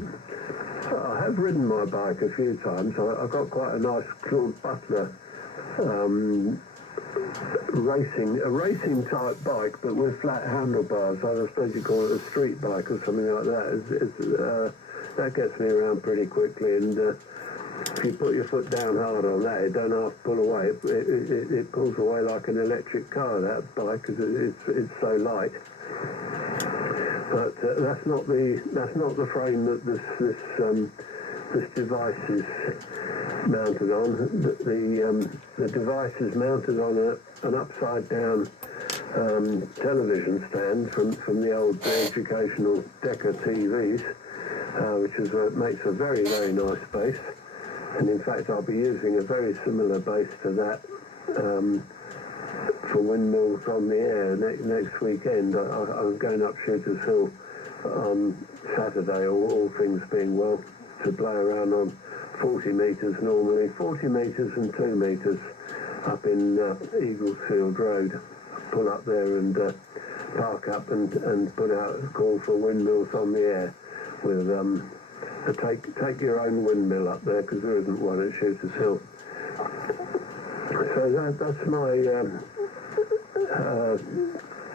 I have ridden my bike a few times. I've got quite a nice Claude Butler racing type bike, but with flat handlebars. I suppose you call it a street bike or something like that. That gets me around pretty quickly, and if you put your foot down hard on that, it don't have to pull away. It pulls away like an electric car, that bike, because it's so light. But that's not the frame that this device is mounted on. The device is mounted on an upside down television stand from the old educational Decca TVs, which makes a very, very nice bass. And in fact, I'll be using a very similar bass to that for windmills on the air next weekend. I'm going up Shooters Hill on Saturday, all things being well, to play around on 40 metres normally, 40 metres and 2 metres up in Eaglesfield Road. Pull up there and park up and put out a call for windmills on the air with take your own windmill up there, because there isn't one at Shooters Hill. So that's my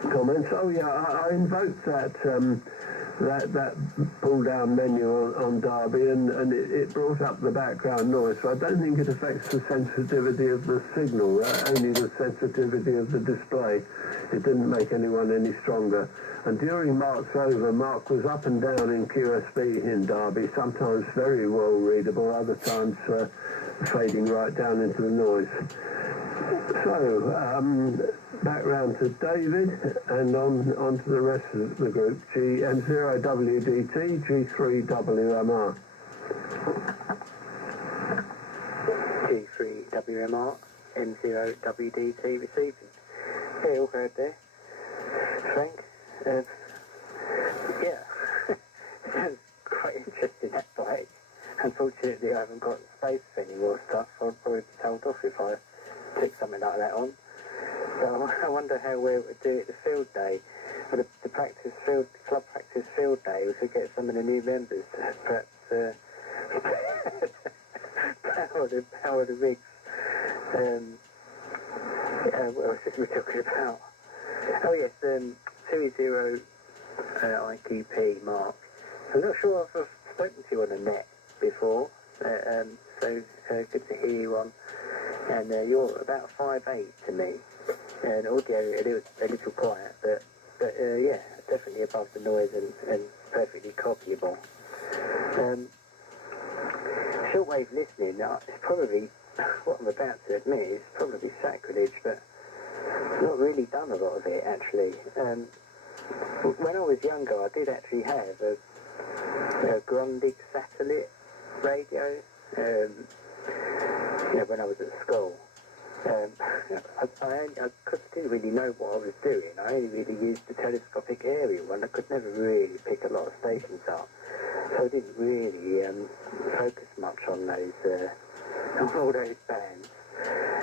comments. Oh yeah, I invoked that pull down menu on Derby, and it brought up the background noise, so I don't think it affects the sensitivity of the signal, only the sensitivity of the display. It didn't make anyone any stronger. And during Mark's over, Mark was up and down in QSB in Derby, sometimes very well readable, other times fading right down into the noise. So, back round to David, and on to the rest of the group. M0WDT, G3WMR. G3WMR, M0WDT receiving. Yeah, all heard there. Frank? Yeah, sounds quite interesting, that bike. Unfortunately, I haven't got space for any more stuff. I'd probably be told off if I took something like that on. So I wonder how we would do it the field day, or the club practice field day. We could get some of the new members to perhaps power the rigs. What else is we talking about? Oh yes, 20 IQP Mark. I'm not sure if I've spoken to you on the net before, so good to hear you on. And you're about 5'8" to me, and audio a little quiet, but yeah, definitely above the noise and perfectly copyable. Shortwave listening, it's probably, what I'm about to admit, is probably sacrilege, but I've not really done a lot of it actually. When I was younger, I did actually have a Grundig satellite radio. When I was at school. I didn't really know what I was doing. I only really used the telescopic aerial, and I could never really pick a lot of stations up. So I didn't really focus much on those, on all those bands.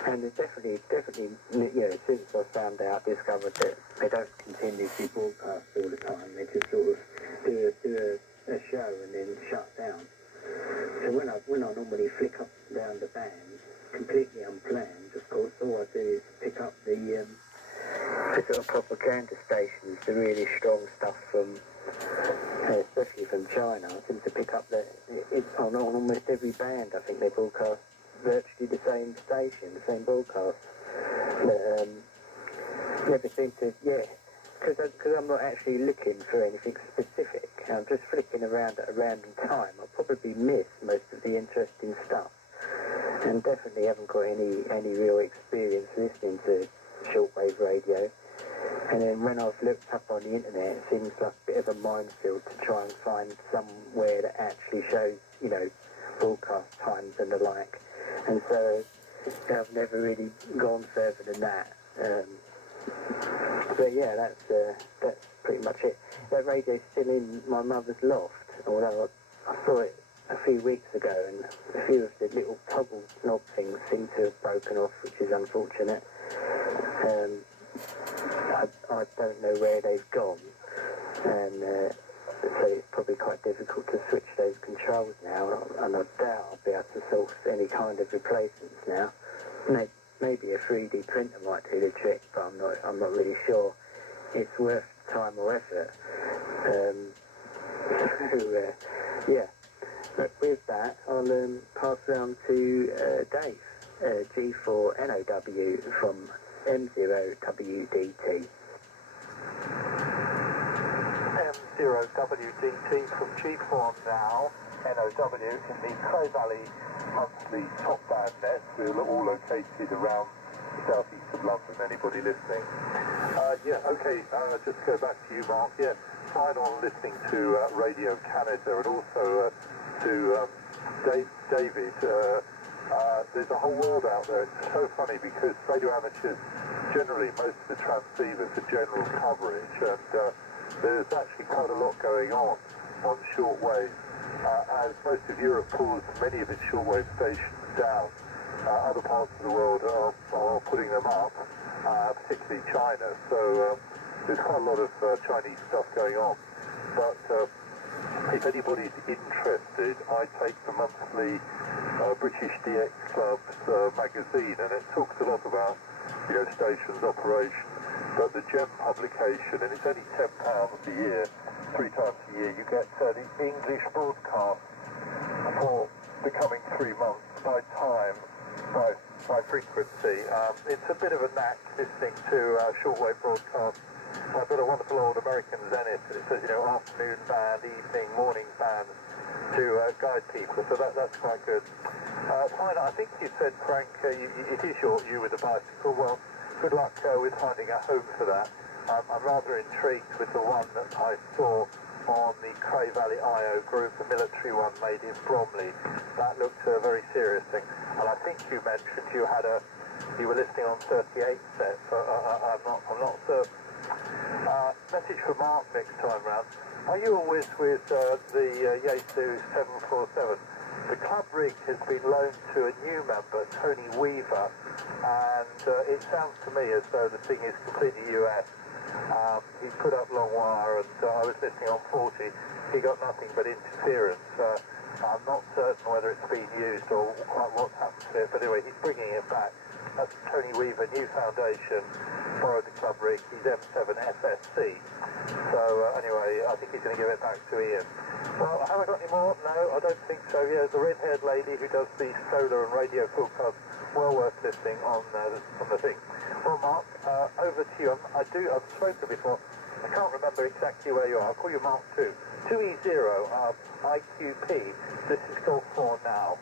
And it's definitely, since I discovered that they don't continuously broadcast all the time. They just sort of do a show and then shut down. So when I normally flick up and down the band, completely unplanned, of course, all I do is pick up the sort of propaganda stations, the really strong stuff from, especially from China. I seem to pick up on almost every band. I think they broadcast virtually the same station, the same broadcast. But never seem to, because I'm not actually looking for anything specific. I'm just flicking around at a random time. I'll probably miss most of the interesting stuff. and definitely haven't got any real experience listening to shortwave radio. And then when I've looked up on the internet, it seems like a bit of a minefield to try and find somewhere that actually shows, you know, broadcast times and the like. And so I've never really gone further than that. But yeah, that's pretty much it. That radio's still in my mother's loft, although I saw it a few weeks ago, and a few of the little toggle knob things seem to have broken off, which is unfortunate. I don't know where they've gone, and so it's probably quite difficult to switch those controls now, and I doubt I'll be able to source any kind of replacements now. Maybe a 3D printer might do the trick, but I'm not really sure it's worth time or effort. Yeah. But with that, I'll pass around to Dave, G4NOW from M0WDT. M0WDT from G4 now, NOW in the Cray Valley monthly top band net. We're all located around the southeast of London, anybody listening. Just go back to you, Mark. Yeah, fine on listening to Radio Canada, and also to David. There's a whole world out there. It's so funny because radio amateurs, generally most of the transceivers are general coverage, and there's actually quite a lot going on shortwave. As most of Europe pulls many of its shortwave stations down, other parts of the world are putting them up, particularly China. So there's quite a lot of Chinese stuff going on. But if anybody's interested, I take the monthly British DX Club's magazine, and it talks a lot about, you know, stations operation. But the GEM publication, and it's only £10 a year, 3 times a year, you get the English broadcast for the coming 3 months by time, by frequency. It's a bit of a knack listening to shortwave broadcasts. I've got a wonderful old American Zenith, and it says, you know, afternoon band, evening, morning band to guide people, so that's quite good. Fine, I think you said, Frank, it is you with the bicycle. Well, good luck with finding a home for that. I'm rather intrigued with the one that I saw on the Cray Valley IO group, the military one made in Bromley. That looked a very serious thing. And I think you mentioned you were listening on 38 sets. I'm not certain. Message for Mark next time round. Are you always with the Yaesu 747? The club rig has been loaned to a new member, Tony Weaver, and it sounds to me as though the thing is completely US. He's put up long wire, and I was listening on 40. He got nothing but interference. I'm not certain whether it's been used or quite what's happened to it, but anyway, he's bringing it back. That's Tony Weaver, new foundation, borrowed the club rig. He's M7 FSC. So anyway, I think he's going to give it back to Ian. Well, have I got any more? No, I don't think so. Yeah, the red-haired lady who does the solar and radio forecast, well worth listening on the thing. Well, Mark, over to you. I've spoken before. I can't remember exactly where you are. I'll call you Mark 2. 2E0 IQP. This is called 4 now.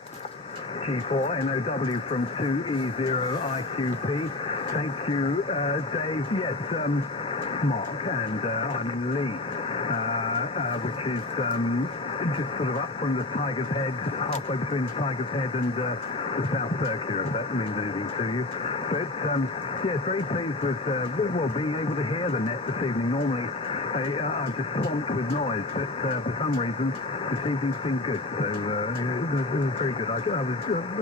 G4NOW from 2E0 IQP. Thank you, Dave. Yes, Mark, and I'm in Leeds, which is just sort of up from the Tiger's Head, halfway between the Tiger's Head and the South Circular, if that means anything to you. But yes, very pleased with being able to hear the net this evening. Normally I'm just swamped with noise, but for some reason this evening's been good, so it was very good. I've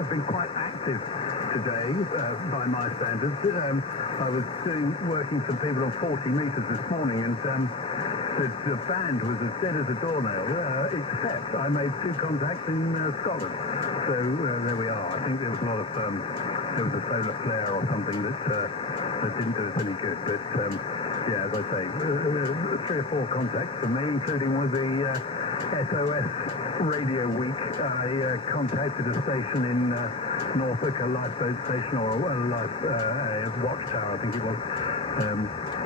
been quite active today by my standards. I was working some people on 40 metres this morning, and the band was as dead as a doornail, except I made 2 contacts in Scotland. So there we are. I think there was a lot of there was a solar flare or something that didn't do us any good. But yeah, as I say, 3 or 4 contacts for me, including with the SOS Radio Week. I contacted a station in Norfolk, a lifeboat station, or a watchtower, I think it was.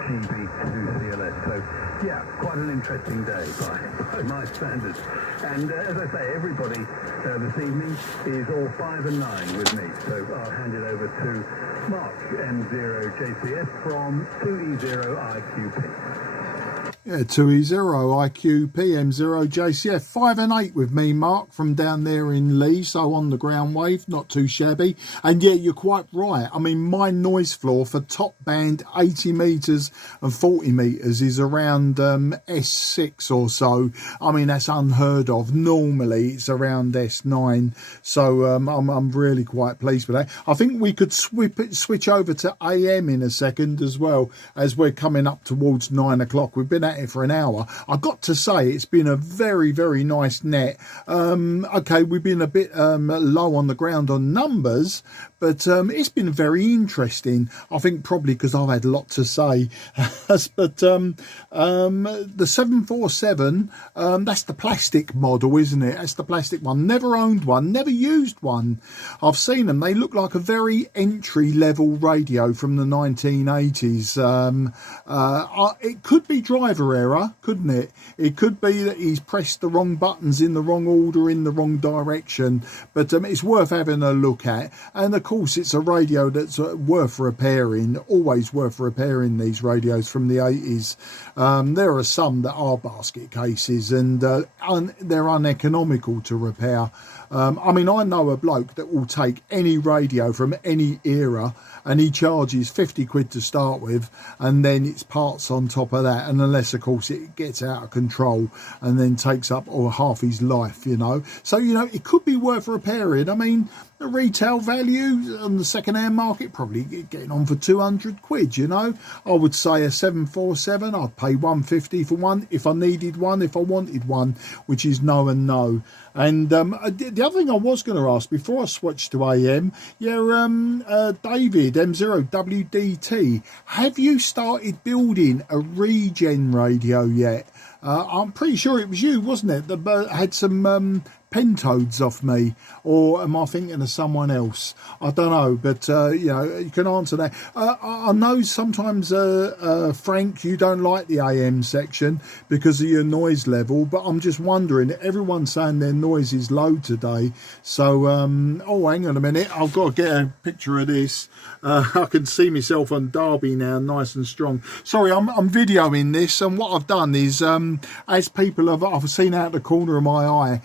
GB2CLS. So, yeah, quite an interesting day by my standards. And as I say, everybody this evening is all 5 and 9 with me. So I'll hand it over to Mark, M0JCS from 2E0IQP. Yeah, 2E0IQP, M0JCF, 5 and 8 with me, Mark, from down there in Lee, so on the ground wave, not too shabby. And yeah, you're quite right. I mean, my noise floor for top band 80 metres and 40 metres is around S6 or so. I mean, that's unheard of. Normally, it's around S9. So I'm really quite pleased with that. I think we could switch over to AM in a second as well, as we're coming up towards 9 o'clock. We've been at it for an hour. I got to say, it's been a very, very nice net. Okay, we've been a bit low on the ground on numbers, but it's been very interesting. I think probably because I've had a lot to say. But the 747, that's the plastic model, isn't it? That's the plastic one. Never owned one, never used one. I've seen them. They look like a very entry-level radio from the 1980s. It could be driver error, couldn't it? It could be that he's pressed the wrong buttons in the wrong order, in the wrong direction, but it's worth having a look at. And of course, it's a radio that's worth repairing, always worth repairing, these radios from the 80s. There are some that are basket cases, and they're uneconomical to repair. I mean, I know a bloke that will take any radio from any era, and he charges 50 quid to start with, and then it's parts on top of that, and unless of course it gets out of control and then takes up half his life, you know. So, you know, it could be worth repairing. I mean, the retail value on the second-hand market probably getting on for 200 quid, you know. I would say a 747, I'd pay 150 for one if I needed one, if I wanted one, which is no and no. And the other thing I was going to ask before I switched to AM, David, M0WDT, have you started building a regen radio yet? I'm pretty sure it was you, wasn't it, that had some pentodes off me, or am I thinking of someone else? I don't know, but you know, you can answer that. I know sometimes Frank, you don't like the AM section because of your noise level, but I'm just wondering, everyone's saying their noise is low today, so oh, hang on a minute, I've got to get a picture of this. I can see myself on Derby now, nice and strong. Sorry, I'm videoing this, and what I've done is, as people I've seen out the corner of my eye,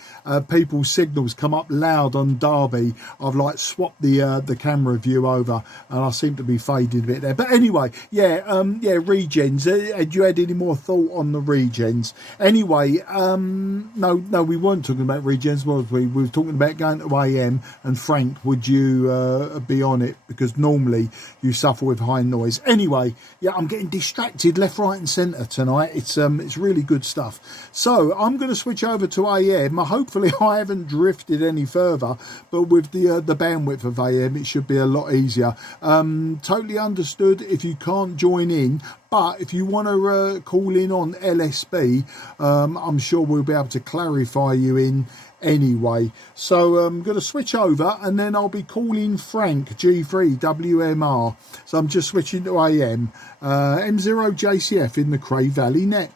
people's signals come up loud on Derby. I've like swapped the camera view over, and I seem to be fading a bit there. But anyway, yeah, regens. Had you had any more thought on the regens? Anyway, no, we weren't talking about regens, was we? We were talking about going to AM. And Frank, would you be on it? Because normally you suffer with high noise. Anyway, yeah, I'm getting distracted left, right, and centre tonight. It's really good stuff. So I'm going to switch over to AM. Hopefully I haven't drifted any further, but with the bandwidth of AM, it should be a lot easier. Totally understood if you can't join in, but if you want to call in on LSB, I'm sure we'll be able to clarify you in anyway. So I'm going to switch over, and then I'll be calling Frank, G3 WMR. So I'm just switching to AM, M0JCF in the Cray Valley net.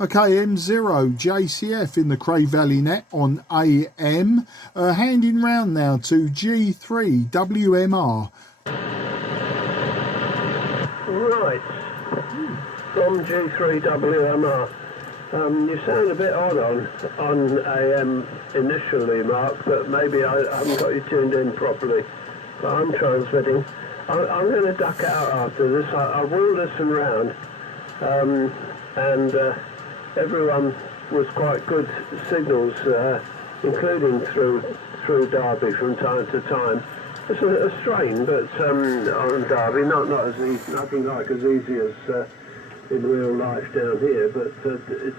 Okay, M0JCF in the Cray Valley net on AM. Handing round now to G3 WMR. Right, from G3 WMR. You sound a bit odd on AM initially, Mark, but maybe I haven't got you tuned in properly. But I'm transmitting. I'm going to duck out after this. I will listen round, and everyone was quite good signals, including through Derby from time to time. It's a strain, but on Derby, not as easy, nothing like as easy as in real life down here. But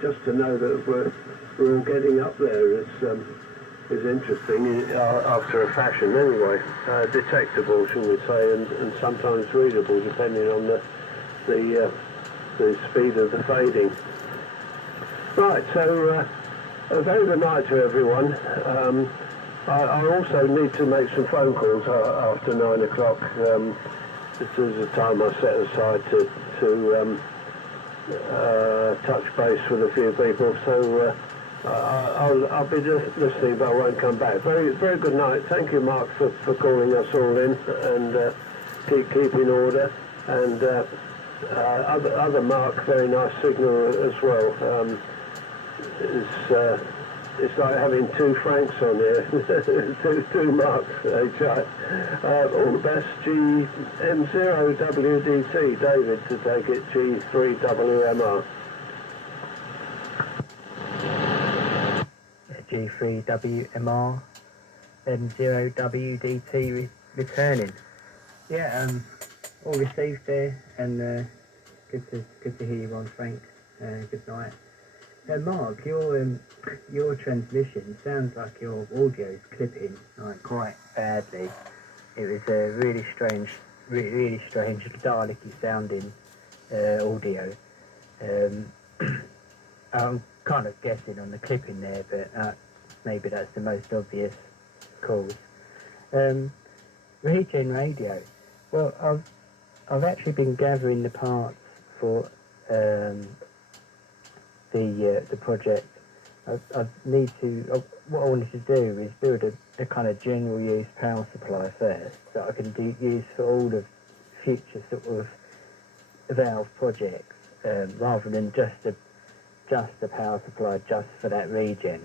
just to know that we're all getting up there is interesting after a fashion, anyway. Detectable, shouldn't we say, and sometimes readable, depending on the speed of the fading. Right, so a very good night to everyone. I also need to make some phone calls after 9 o'clock. This is the time I set aside to touch base with a few people. So I'll be just listening, but I won't come back. Very good night. Thank you, Mark, for calling us all in and keep in order. And other Mark, very nice signal as well. It's like having two Franks on here, two Marks, HI. All the best, GM0WDT, David to take it, G3WMR. G3WMR, M0WDT returning. Yeah, all received there, and good to hear you on, Frank. Good night. Mark, your transmission sounds like your audio's clipping like quite badly. It was a really strange, Dalek-y sounding audio. I'm kind of guessing on the clipping there, but maybe that's the most obvious cause. Regen radio. Well, I've actually been gathering the parts for the project. What I wanted to do is build a kind of general use power supply first that I can use for all the future sort of valve projects, rather than just a power supply just for that regen.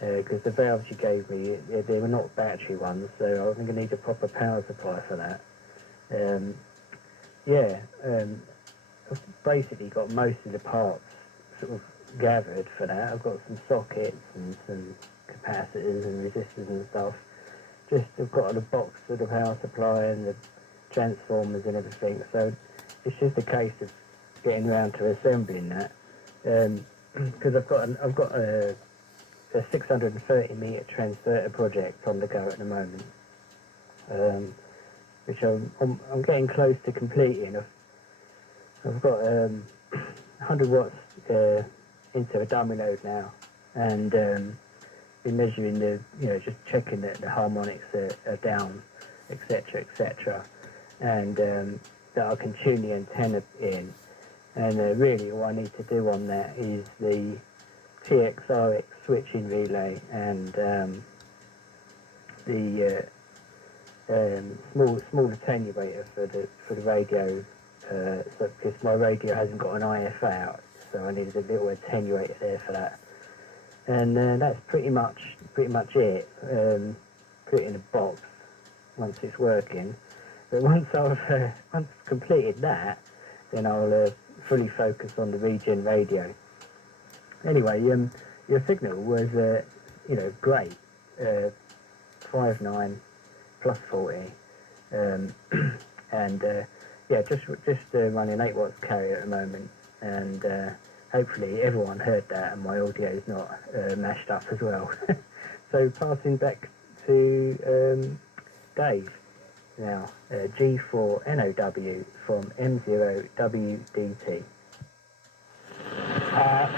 Because the valves you gave me, they were not battery ones, so I was going to need a proper power supply for that. I've basically got most of the parts sort of gathered for that. I've got some sockets and some capacitors and resistors and stuff. I've got a box for the power supply and the transformers and everything, so it's just a case of getting around to assembling that. Because I've got a 630 metre transverter project on the go at the moment, which I'm getting close to completing. I've got 100 watts into a dummy load now, and been measuring just checking that the harmonics are down, etc., and that I can tune the antenna in. And really all I need to do on that is the TXRX switching relay and the small attenuator for the radio, because my radio hasn't got an IF out, so I needed a little attenuator there for that. And that's pretty much it. Put it in a box once it's working. But once I've completed that, then I'll fully focus on the regen radio. Anyway, your signal was great, 5.9 plus 40, and just running 8 watts carrier at the moment, and hopefully everyone heard that and my audio is not mashed up as well. So passing back to Dave now, G4NOW from M0WDT.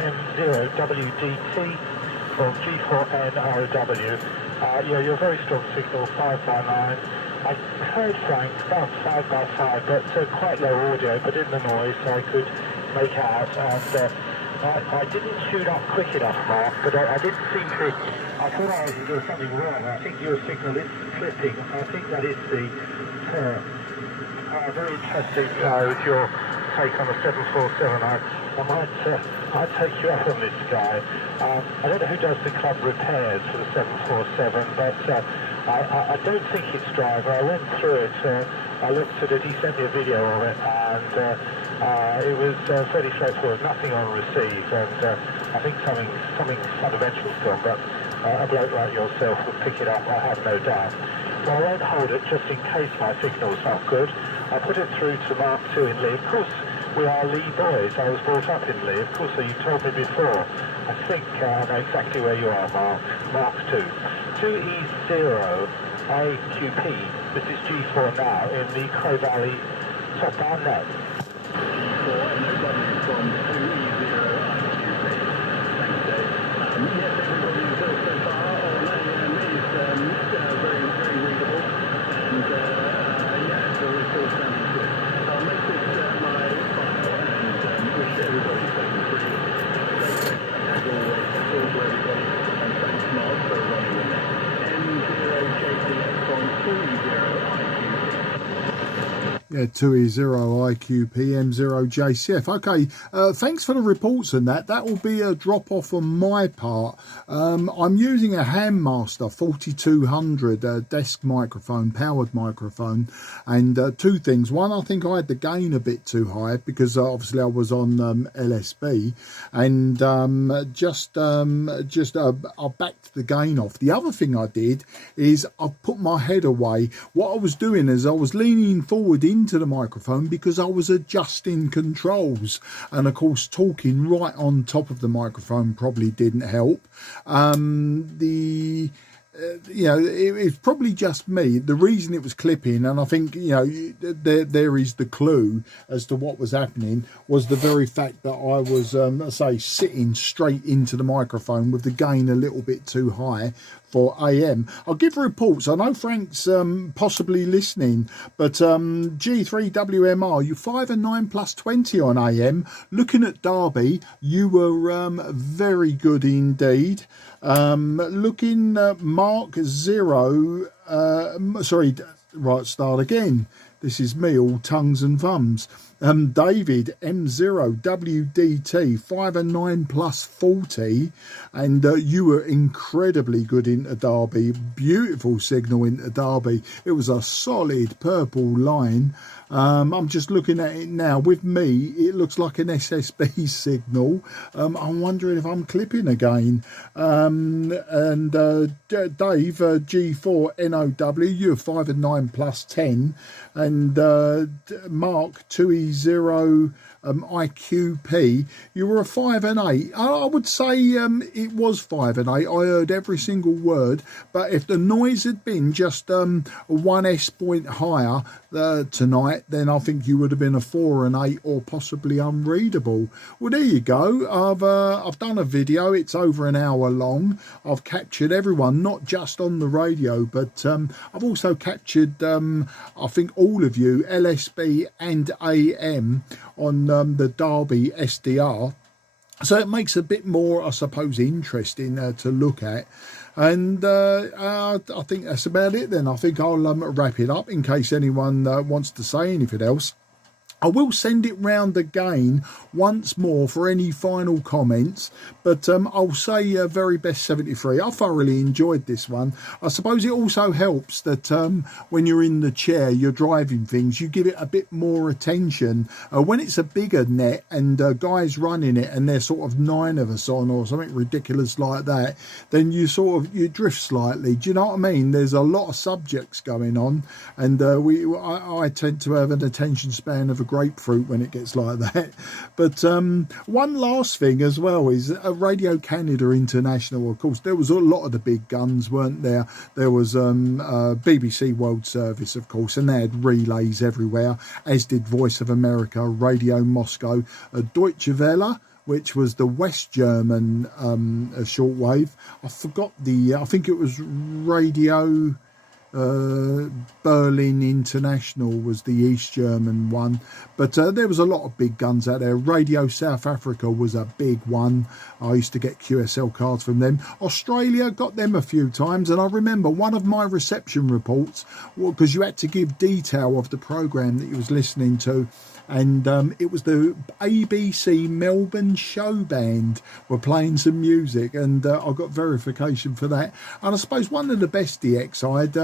M0WDT from G4NOW. Your very strong signal, 5x9. I heard Frank about 5x5, but quite low audio, but in the noise I could make out. And I didn't tune up quick enough, Mark, but I didn't seem to. I thought I was doing something wrong. I think your signal is clipping. I think that is the very interesting with your take on the 747. I might take you up on this guy. I don't know who does the club repairs for the 747, but I don't think it's driver. I went through it. I looked at it. He sent me a video of it, and it was fairly straightforward. Nothing on receive, and I think something fundamental's gone, but a bloke like yourself would pick it up, I have no doubt. So I won't hold it just in case my signal's not good. I put it through to Mark 2 in Lee. Of course, we are Lee boys. I was brought up in Lee. Of course, so you told me before. I think I know exactly where you are, Mark 2. 2E0 AQP. This is G4 now in the Cray Valley top down net. G4NOW from 2E0 IQP. Thanks, Dave. Yes, everybody who's so far on AM is Yeah, 2E0 IQP M0 JCF. Okay, thanks for the reports on that. That will be a drop off on my part. I'm using a Handmaster 4200 desk microphone, powered microphone, and two things. One, I think I had the gain a bit too high because obviously I was on LSB, and I backed the gain off. The other thing I did is I put my head away. What I was doing is I was leaning forward into the microphone because I was adjusting controls, and of course talking right on top of the microphone probably didn't help. It's probably just me. The reason it was clipping, and I think there is the clue as to what was happening, was the very fact that I was sitting straight into the microphone with the gain a little bit too high for AM. I'll give reports. I know Frank's possibly listening, but G3WMR, you 5 and 9 plus 20 on AM. Looking at Derby, you were very good indeed. Looking at Mark 0, start again. This is me, all tongues and thumbs. David M0 WDT 5 and 9 plus 40, and you were incredibly good into Derby. Beautiful signal into Derby. It was a solid purple line. I'm just looking at it now. With me, it looks like an SSB signal. I'm wondering if I'm clipping again. Dave G4 NOW, you're 5 and 9 plus 10, and Mark 2E0 IQP, you were a 5 and 8. I would say it was 5 and 8. I heard every single word, but if the noise had been just 1 S point higher tonight, then I think you would have been a 4 and 8, or possibly unreadable. Well, there you go. I've done a video. It's over an hour long. I've captured everyone, not just on the radio, but I've also captured I think all of you, LSB and AM, on the Derby SDR, so it makes a bit more, I suppose, interesting to look at. And I think that's about it then. I think I'll wrap it up in case anyone wants to say anything else. I will send it round again once more for any final comments, but I'll say very best 73. I thoroughly enjoyed this one. I suppose it also helps that when you're in the chair, you're driving things, you give it a bit more attention. When it's a bigger net and guys running it and there's sort of 9 of us on or something ridiculous like that, then you drift slightly. Do you know what I mean? There's a lot of subjects going on, and I tend to have an attention span of a grapefruit when it gets like that. But one last thing as well is Radio Canada International. Of course, there was a lot of the big guns, weren't there? There was BBC World Service, of course, and they had relays everywhere, as did Voice of America, Radio Moscow, Deutsche Welle, which was the West German shortwave. I think it was Radio Berlin International was the East German one, but there was a lot of big guns out there. Radio South Africa was a big one. I used to get QSL cards from them. Australia, got them a few times, and I remember one of my reception reports, because you had to give detail of the program that you was listening to, and it was the ABC Melbourne Show Band were playing some music, and I got verification for that. And I suppose one of the best DX I had,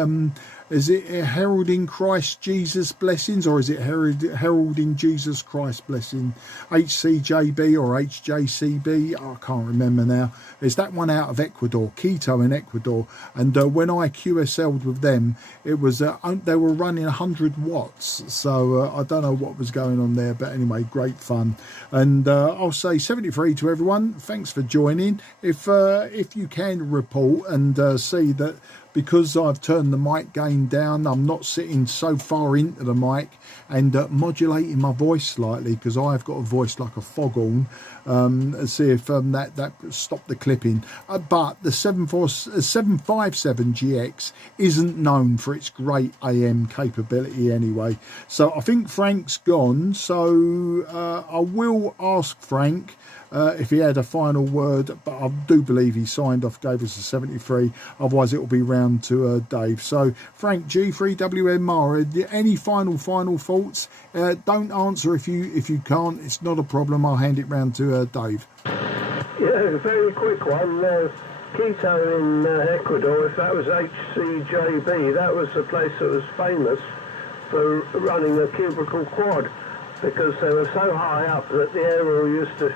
is it Heralding Christ Jesus Blessings, or is it Heralding Jesus Christ Blessing? HCJB or HJCB? I can't remember now. There's that one out of Ecuador, Quito in Ecuador. And when I QSL'd with them, it was they were running 100 watts. So I don't know what was going on there, but anyway, great fun. And I'll say 73 to everyone. Thanks for joining. If you can report and see that, because I've turned the mic gain down, I'm not sitting so far into the mic, and modulating my voice slightly, because I've got a voice like a foghorn. See if that stopped the clipping. But the 757GX isn't known for its great AM capability anyway. So I think Frank's gone. So I will ask Frank if he had a final word, but I do believe he signed off, gave us a 73. Otherwise, it will be round to Dave. So, Frank G3WMR, any final thoughts? Don't answer if you can't. It's not a problem. I'll hand it round to Dave. Yeah, very quick one. Quito in Ecuador, if that was HCJB, that was the place that was famous for running a cubicle quad, because they were so high up that the aerial used to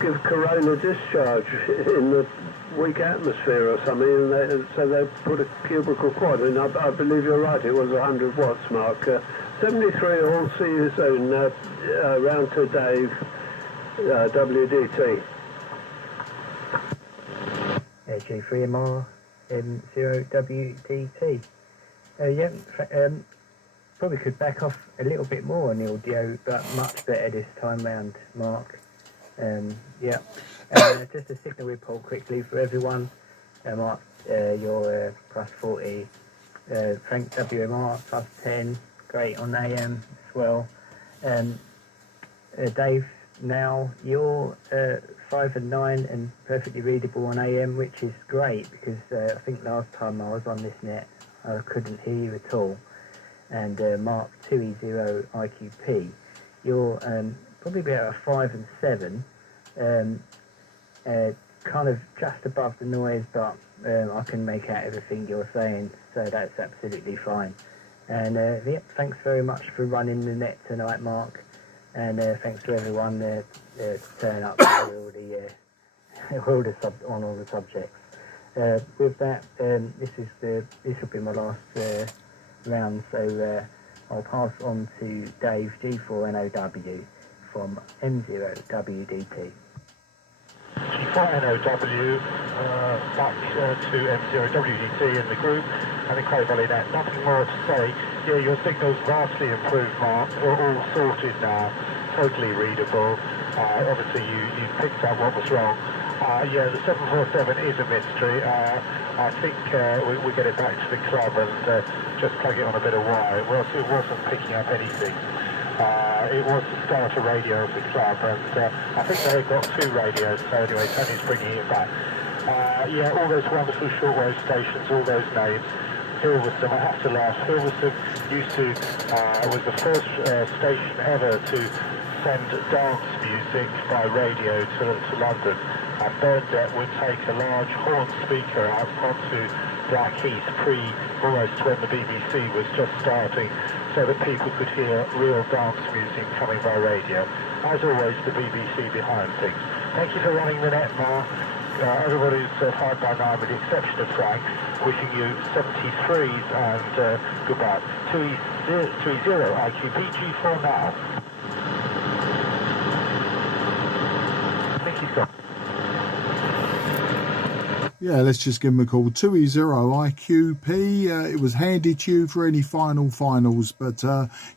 give corona discharge in the weak atmosphere or something, and so they put a cubicle quad, and I believe you're right, it was 100 watts, Mark. 73 all, see you soon. Round to Dave, WDT. G3MR 0WDT. Probably could back off a little bit more on the audio, but much better this time round, Mark. Just a signal report quickly for everyone. Mark, you're plus 40. Frank WMR plus 10. Great on AM as well. Dave, now you're 5 and 9 and perfectly readable on AM, which is great, because I think last time I was on this net I couldn't hear you at all. And Mark 2E0 IQP, you're probably about 5 and 7, kind of just above the noise, but I can make out everything you're saying, so that's absolutely fine. And thanks very much for running the net tonight, Mark. And thanks to everyone turning up for all the subjects. With that, this will be my last round. So I'll pass on to Dave G4NOW from M0WDT. G4NOW back to M0WDT in the group and the Cray net. Nothing more to say. Yeah, your signal's vastly improved, Mark. All sorted now, totally readable. Obviously, you picked up what was wrong. Yeah, the 747 is a mystery. I think we get it back to the club and just plug it on a bit of wire. It wasn't picking up anything. It was the starter radio of the club, and I think they've got 2 radios, so anyway, Tony's bringing it back. Yeah, all those wonderful shortwave stations, all those names. Hilversum, I have to laugh, Hilversum was the first station ever to send dance music by radio to London, and Burnett would take a large horn speaker out onto Blackheath almost when the BBC was just starting, so that people could hear real dance music coming by radio. As always, the BBC behind things. Thank you for running the net, Mark. Everybody's 5 by 9 with the exception of Frank. Wishing you 73s and goodbye. 230 IQP G4 now. Thank you, Scott. Yeah, let's just give him a call. 2E0 IQP. It was handed to you for any finals, but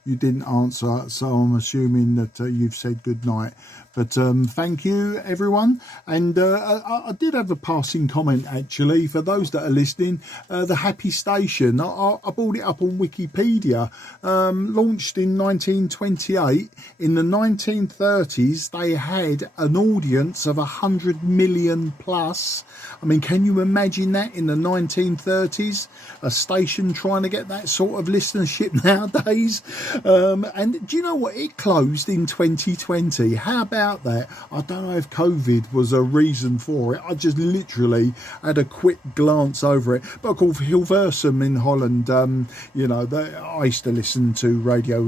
you didn't answer, so I'm assuming that you've said good night. But thank you, everyone. And I did have a passing comment, actually, for those that are listening. The Happy Station, I brought it up on Wikipedia. Launched in 1928. In the 1930s, they had an audience of 100 million plus. I mean, can you imagine that in the 1930s? A station trying to get that sort of listenership nowadays. And do you know what? It closed in 2020. How about that? I don't know if COVID was a reason for it. I just literally had a quick glance over it. But of course, Hilversum in Holland, you know, I used to listen to Radio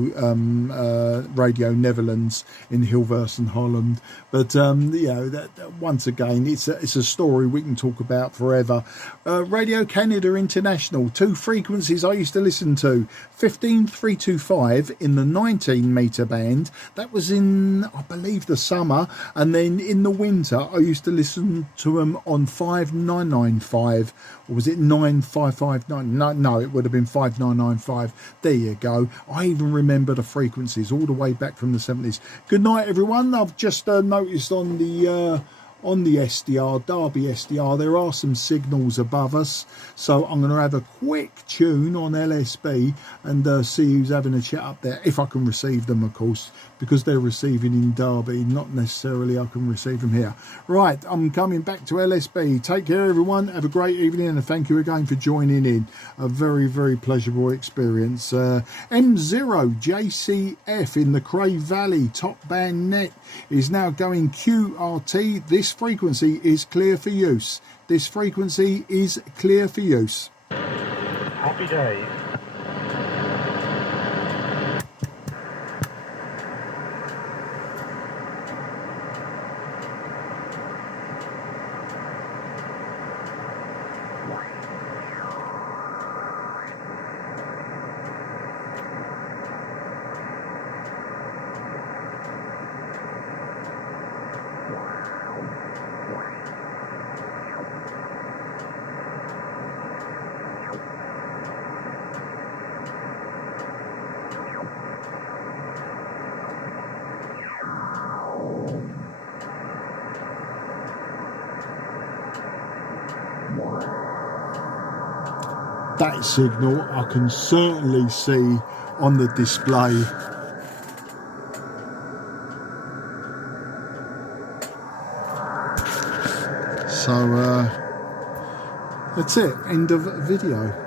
Netherlands in Hilversum, Holland. But you know, once again, it's a story we can talk about forever. Radio Canada International, 2 frequencies I used to listen to. 15325 in the 19 meter band. That was in, I believe, the summer, and then in the winter I used to listen to them on 5995, or was it 9559? No, it would have been 5995. There you go. I even remember the frequencies all the way back from the 70s. Good night, everyone. I've just noticed on the on the SDR, Derby SDR. There are some signals above us, so I'm going to have a quick tune on LSB and see who's having a chat up there, if I can receive them, of course, because they're receiving in Derby, not necessarily I can receive them here. Right, I'm coming back to LSB. Take care, everyone. Have a great evening, and thank you again for joining in. A very, very pleasurable experience. M0JCF in the Cray Valley top band net is now going QRT. This frequency is clear for use. This frequency is clear for use. Happy days. That signal I can certainly see on the display. So that's it, end of video.